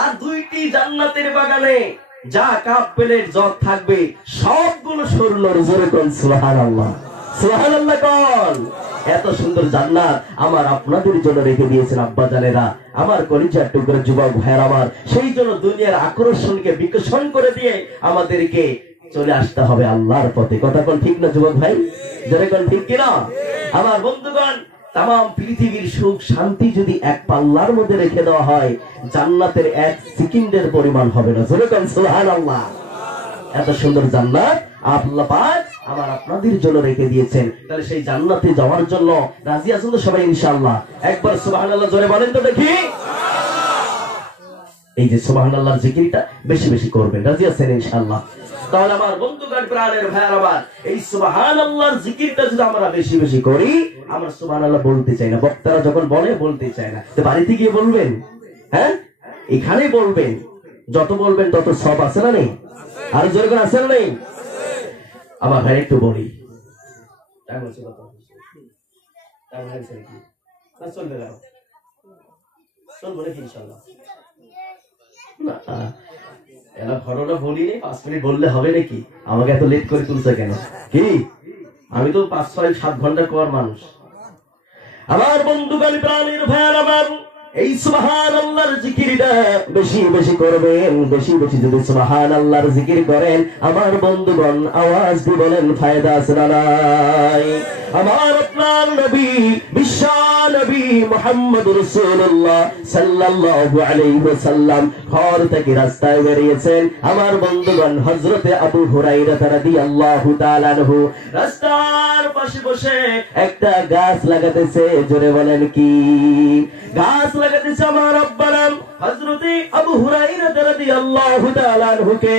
আর 2টি জান্নাতের বাগানে যা কাপ প্লেট জগ থাকবে সবগুলো স্বর্ণের। জোরে কোন সুবহানাল্লাহ, সুবহানাল্লাহ কোন। এত সুন্দর জান্নাত আমার আপনাদের জন্য রেখে দিয়েছেন আব্বা জানেরা, আমার কলিজার টুকরা যুবক ভাইয়ের আমার। সেই জন্য দুনিয়ার আকর্ষণকে বিকর্ষণ করে দিয়ে আমাদেরকে চলে আসতে হবে আল্লাহর পথে। কথা কোন ঠিক না যুবক ভাই? জোরে কোন ঠিক কিনা? আমার বন্ধুগণ তাম পৃথিবীর সুখ শান্তি যদি এক পাল্লার মধ্যে রেখে দেওয়া হয়, জান্নাতের 1 সেকেন্ডের পরিমাণ হবে না। জোরে কোন সুবহানাল্লাহ। এত সুন্দর জান্নাত আল্লাহ পাক আমার আপনাদের জন্য রেখে দিয়েছেন। তাহলে সেই জান্নাতে যাওয়ার জন্য রাজি আছেন তো সবাই ইনশাআল্লাহ? একবার সুবহানাল্লাহ জোরে বলেন তো দেখি। এই যে সুবহানাল্লাহর জিকিরটা বেশি বেশি করবেন, রাজি আছেন ইনশাআল্লাহ? তাহলে আমার বন্ধুগণ প্রাণের ভাইয়ার আমার, এই সুবহানাল্লাহর জিকিরটা যদি আমরা বেশি বেশি করি, আমরা সুবহানাল্লাহ বলতে চাই না, বক্তারা যখন বলে বলতে চায় না, তো বাড়িতে গিয়ে বলবেন, হ্যাঁ এখানে বলবেন, যত বলবেন তত সব আছে না নেই? আর জোরে করে আছে না নেই? আমার ভাই একটু বলি, বললে হবে নাকি? আমাকে এত লেট করে তুলছে কেন? কি আমি তো 5-6-7 ঘন্টা কর মানুষ। আমার বন্ধুগণ প্রাণীর ভাইয়ার আমার, এই সুবহানাল্লাহর জিকিরটা বেশি বেশি করবেন। বেশি বেশি যদি সুবহানাল্লাহর জিকির করেন আমার বন্ধুগণ, আওয়াজ দিয়ে বলেন ফায়দা আছে না নাই? আমার আপনার নবী বিশ্ব নবী মুহাম্মদ রাসূলুল্লাহ সাল্লাল্লাহু আলাইহি ওয়াসাল্লাম ঘর থেকে রাস্তায় বেরিয়েছেন। আমার বন্ধুগণ হযরতে আবু হুরায়রা রাদিয়াল্লাহু তাআলা আনহু রাস্তার পাশে বসে একটা গাছ লাগাতেছে। জোরে বলেন কি গাছ লাগাতেছে? আমার আব্বারাম হযরতে আবু হুরায়রা রাদিয়াল্লাহু তাআলা আনহুকে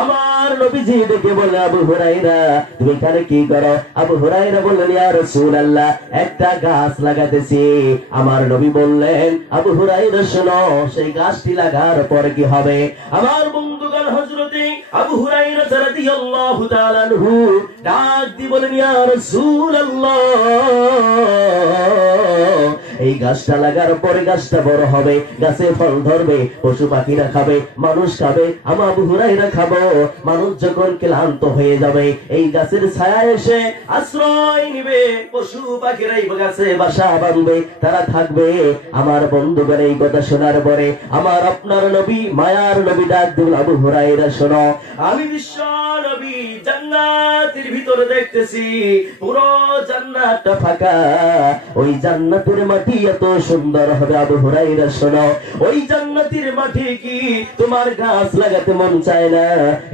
আমার নবীজি ডেকে বলে, আবু হুরায়রা তুমি এখানে কি করো? আবু হুরায়রা বললেন, ইয়া রাসূলুল্লাহ একটা গাছ লাগাতেছি। আমার নবী বললেন, আবু হুরায়রা শোনো, সেই গাছটি লাগার পর কি হবে? আমার বন্ধুগণ হযরতে আবু হুরায়রা রাদিয়াল্লাহু তাআলা আনহু ডাক দিয়ে বলেন, ইয়া রাসূলুল্লাহ এই গাছটা লাগার পরে গাছটা বড় হবে, গাছে ফল ধরবে, পশু পাখিরা খাবে, মানুষ খাবে, আমার আবু হুরায়রা খাবো। মানুষ যখন ক্লান্ত হয়ে যাবে এই গাছের ছায়ায় এসে আশ্রয় নিবে, পশু পাখিরা এই গাছে বাসা বাঁধবে, তারা থাকবে। আমার বন্ধুগণ এই কথা শোনার পরে আমার আপনার নবী মায়ার নবী ডাক দিলেন, আবু হুরায়রা শোনো, আমি বিশ্ব নবী জান্নাতের ভিতরে দেখতেছি পুরো জান্নাতটা ফাঁকা। ওই জান্নাতের মাটি এত সুন্দর হবে আবু হুরায়রা শোনো ওই জান্নাতের মাটি কি তোমার গাছ লাগাতে মন চায় না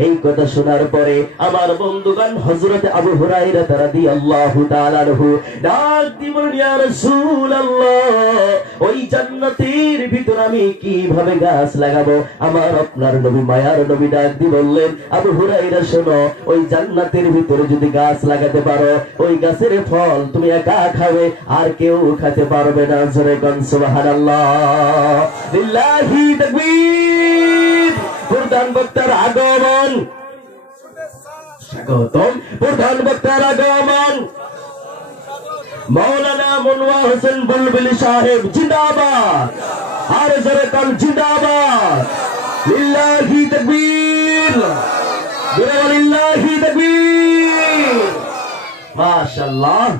এই কথা শোনার পরে আমার বন্ধুগণ হযরত আবু হুরায়রা রাদিয়াল্লাহু তাআলা আনহু ডাক দিয়ে বলেন ইয়া রাসূলুল্লাহ ওই জান্নাতের ভিতর আমি কিভাবে গাছ লাগাবো আমার আপনার নবী মায়ার নবী ডাক দিয়ে বললেন আবু হুরায়রা শোনো ওই জান্নাতের ভিতরে যদি গাছ লাগাতে পারো ওই গাছের ফল তুমি একা খাবে আর কেউ খেতে পারবে না জোরে কোন সুবহানাল্লাহ লিল্লাহি তাকবীর প্রধান বক্তার আগমন স্বাগতম প্রধান বক্তার আগমন মৌলানা মনোয়ার হোসেন বুলবুলি সাহেব জিন্দাবাদ আর জোরে কোন জিন্দাবাদ লিল্লাহি তাকবীর লিল্লাহি তাকবীর মাশাআল্লাহ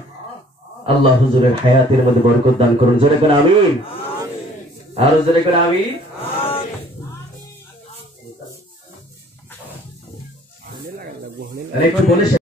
আল্লাহ হুজুরের হায়াতের মধ্যে বরকত দান করুন জোরে কোন আমিন আর জোরে কোন আমিন আরে একটু বলে